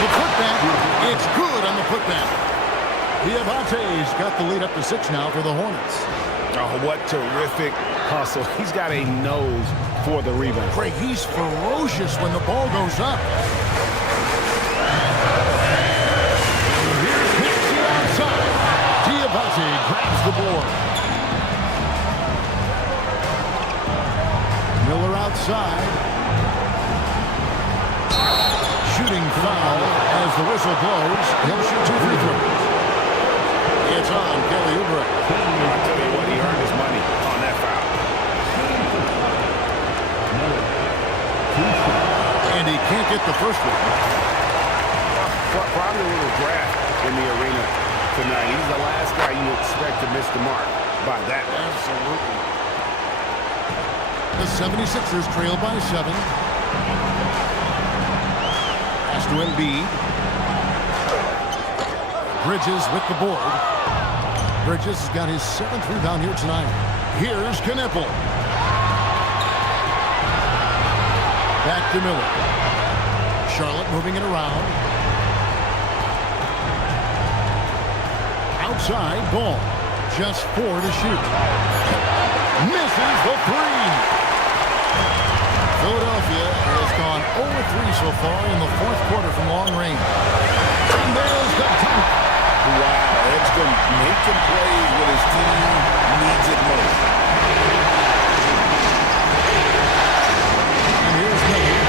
The putback, it's good on the putback. Diabate's got the lead up to 6 now for the Hornets. Oh, what terrific hustle. He's got a nose for the rebound. Craig, he's ferocious when the ball goes up. Here's Maxey outside. Diabate grabs the board. Miller outside. Shooting foul as the whistle blows. He'll shoot 2 free throws. It's on Kelly Oubre. I'll tell you what, he earned his money on that foul. And he can't get the first one. Probably a little draft in the arena tonight. He's the last guy you expect to miss the mark by that. Absolutely. The 76ers trail by 7. Pass to Embiid. Bridges with the board. Bridges has got his 7th rebound here tonight. Here's Kneppel. Back to Miller. Charlotte moving it around. Outside, Ball. Just 4 to shoot. Misses the 3. Philadelphia has gone 0-3 so far in the 4th quarter from long range. And there's the dunk. Wow, Edgecombe making plays when his team needs it most. And here's Miller.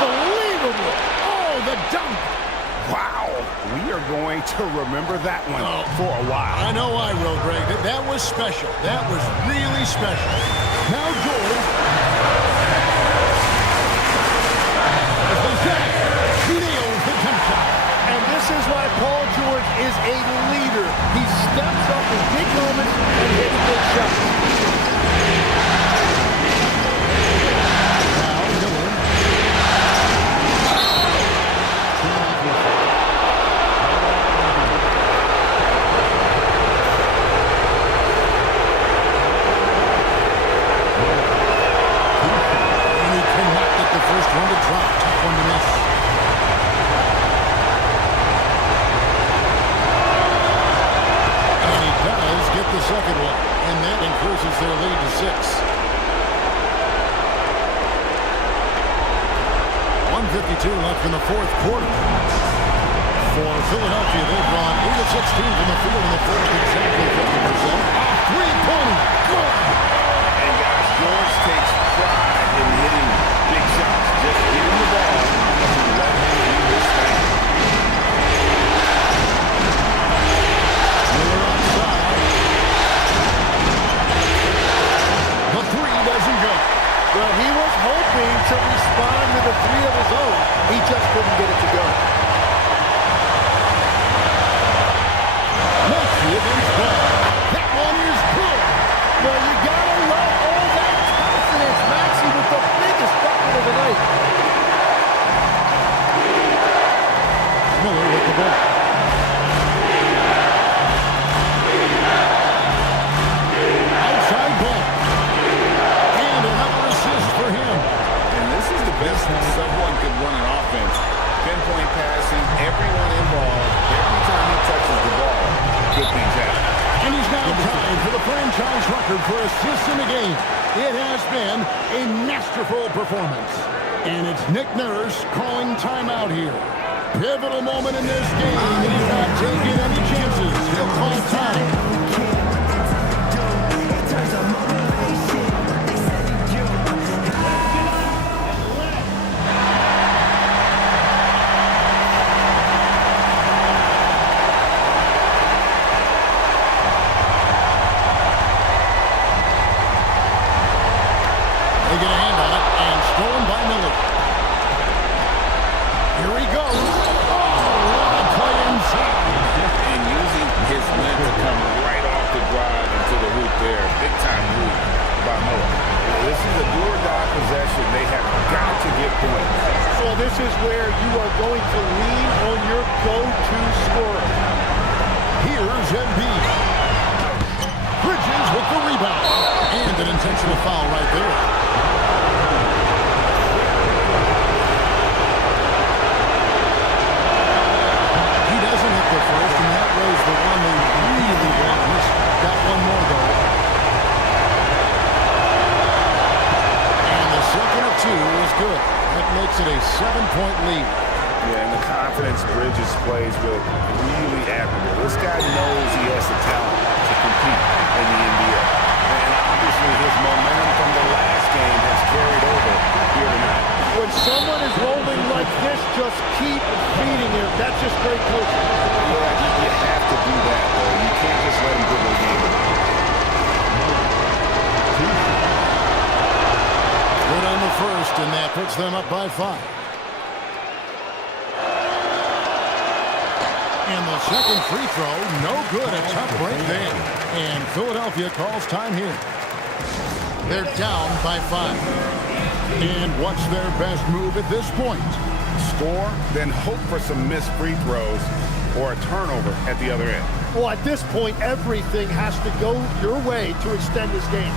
Unbelievable. Oh, the dunk. Wow, we are going to remember that one for a while. I know I will, Greg. That was special. That was really special. Now George. He nails the jump shot. And this is why Paul George is a leader. He steps up in big moments and hits big shots. Now Miller. And he cannot get the first one to drop. Tough one to miss. Get the second one, and that increases their lead to 6. 1:52 left in the 4th quarter. For Philadelphia, they've gone 8 of 16 from the field in the 4th, exactly 50%. A three-pointer. Good. And guys, George takes pride in hitting big shots. Just give him the ball and let him do his thing. Miller outside. The 3 doesn't go. Well, he was hoping to respond with a 3 of his own. He just couldn't get it to go. Maxey against Ball. That one is good. Well, you gotta love all that confidence. Maxey with the biggest bucket of the night. Miller with the ball. Outside Ball. And another assist for him. And this is the best someone could run an offense. Pinpoint passing, everyone involved. Every time he touches the ball, good things happen. And he's now tied for the franchise record for assists in the game. It has been a masterful performance. And it's Nick Nurse calling timeout here. Pivotal moment in this game. He's not taking any chances. He'll call time. goes. Oh, what a play inside. And using his length to come right off the drive into the hoop there. Big time move by Noah. This is a do-or-die possession. They have got to get points. So this is where you are going to lean on your go-to scorer. Here's Embiid. Bridges with the rebound. And an intentional foul right there. He doesn't hit the first, and that was the one they really want. He's got one more, though. And the second of two is good. That makes it a 7-point lead. Yeah, and the confidence Bridges plays with, really admirable. This guy knows he has the talent to compete in the NBA. And obviously his momentum from the last game has carried over here tonight. When someone is rolling like this, just keep feeding him. That's just great coaching. Yeah, you have to do that, though. You can't just let him dribble the game. Good on the first, and that puts them up by 5. And the second free throw, no good. A tough break there. And Philadelphia calls time here. They're down by 5. And what's their best move at this point? Score, then hope for some missed free throws or a turnover at the other end. Well, at this point, everything has to go your way to extend this game.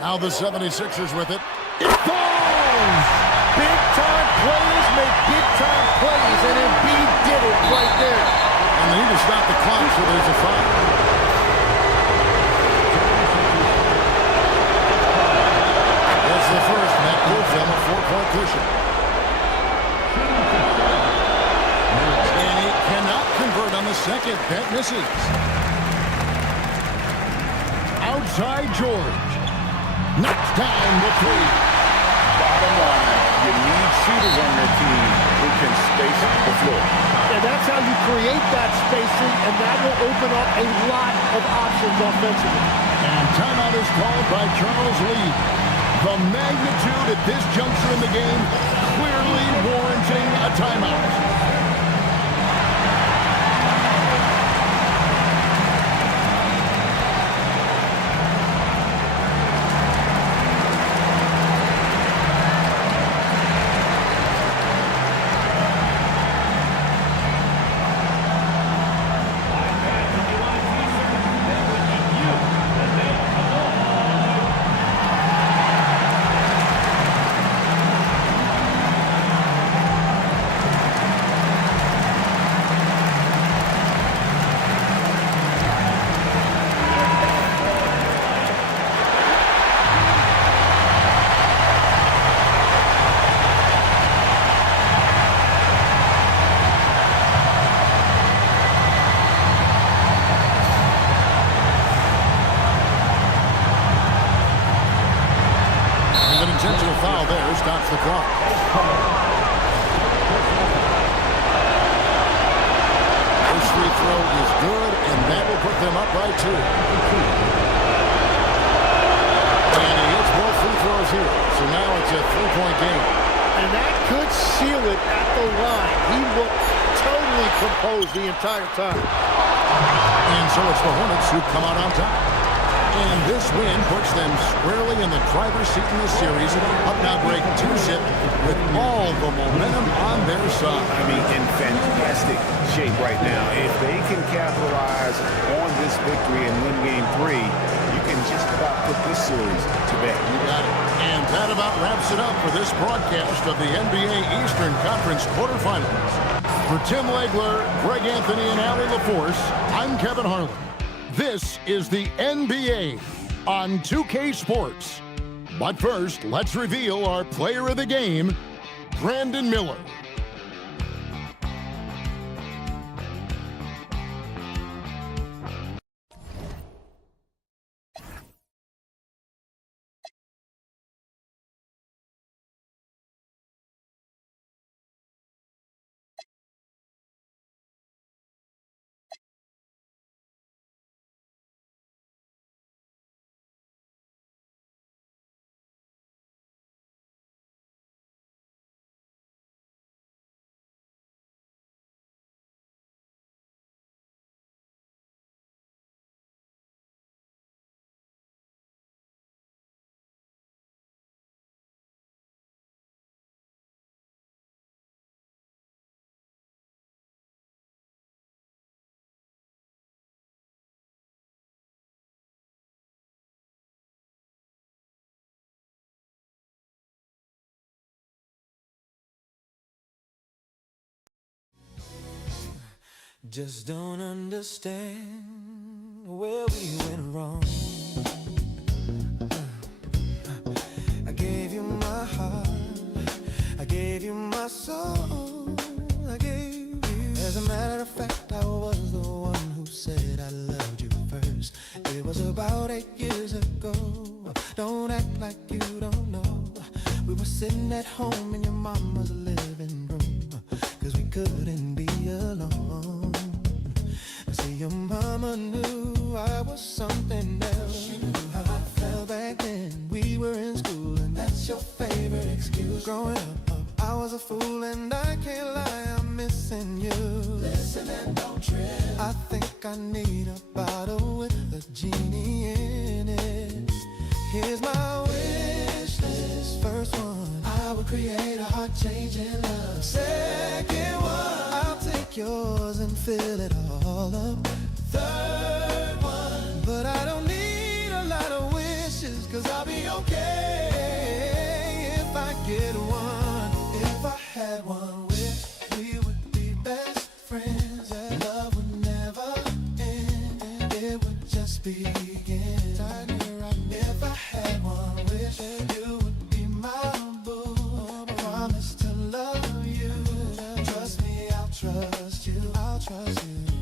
Now the 76ers with it. It falls! Big-time players make big-time plays, and Embiid did it right there. And they need to stop the clock, so there's a foul. That's the first, and that gives them a 4-point cushion. And he cannot convert on the second. That misses. Outside George. Knocks down the 3. Bottom line, you need shooters on your team who can space the floor. And that's how you create that spacing, and that will open up a lot of options offensively. And timeout is called by Charles Lee. The magnitude at this juncture in the game clearly warranting a timeout. Intentional foul there stops the clock. This free throw is good, and that will put them up by 2. And he hits both free throws here, so now it's a 3-point game. And that could seal it at the line. He looked totally composed the entire time. And so it's the Hornets who come out on top. And this win puts them squarely in the driver's seat in the series. Up now break 2-zip with all the momentum on their side. I mean, in fantastic shape right now. If they can capitalize on this victory and win game 3, you can just about put this series to bed. You got it. And that about wraps it up for this broadcast of the NBA Eastern Conference quarterfinals. For Tim Legler, Greg Anthony, and Allie LaForce, I'm Kevin Harlan. This is the NBA on 2K Sports. But first, let's reveal our player of the game, Brandon Miller. Just don't understand where we went wrong. I gave you my heart, I gave you my soul, I gave you. As a matter of fact, I was the one who said I loved you first. It was about 8 years ago. Don't act like you don't know. We were sitting at home in your mama's living room, 'cause we couldn't be alone. See, your mama knew I was something else. She knew how I felt back then. We were in school, and that's your favorite excuse. Growing up, I was a fool, and I can't lie, I'm missing you. Listen and don't trip. I think I need a bottle with a genie in it. Here's my wish list. First one, I would create a heart-changing love. Second one, I'll take yours and fill it all up. Third one, but I don't need a lot of wishes, 'cause I'll be okay if I get one. If I had one wish, we would be best friends. Love would never end, it would just begin. If I had one wish, you would be my boo. I promise to love you. Trust me, I'll trust you. I'll trust you.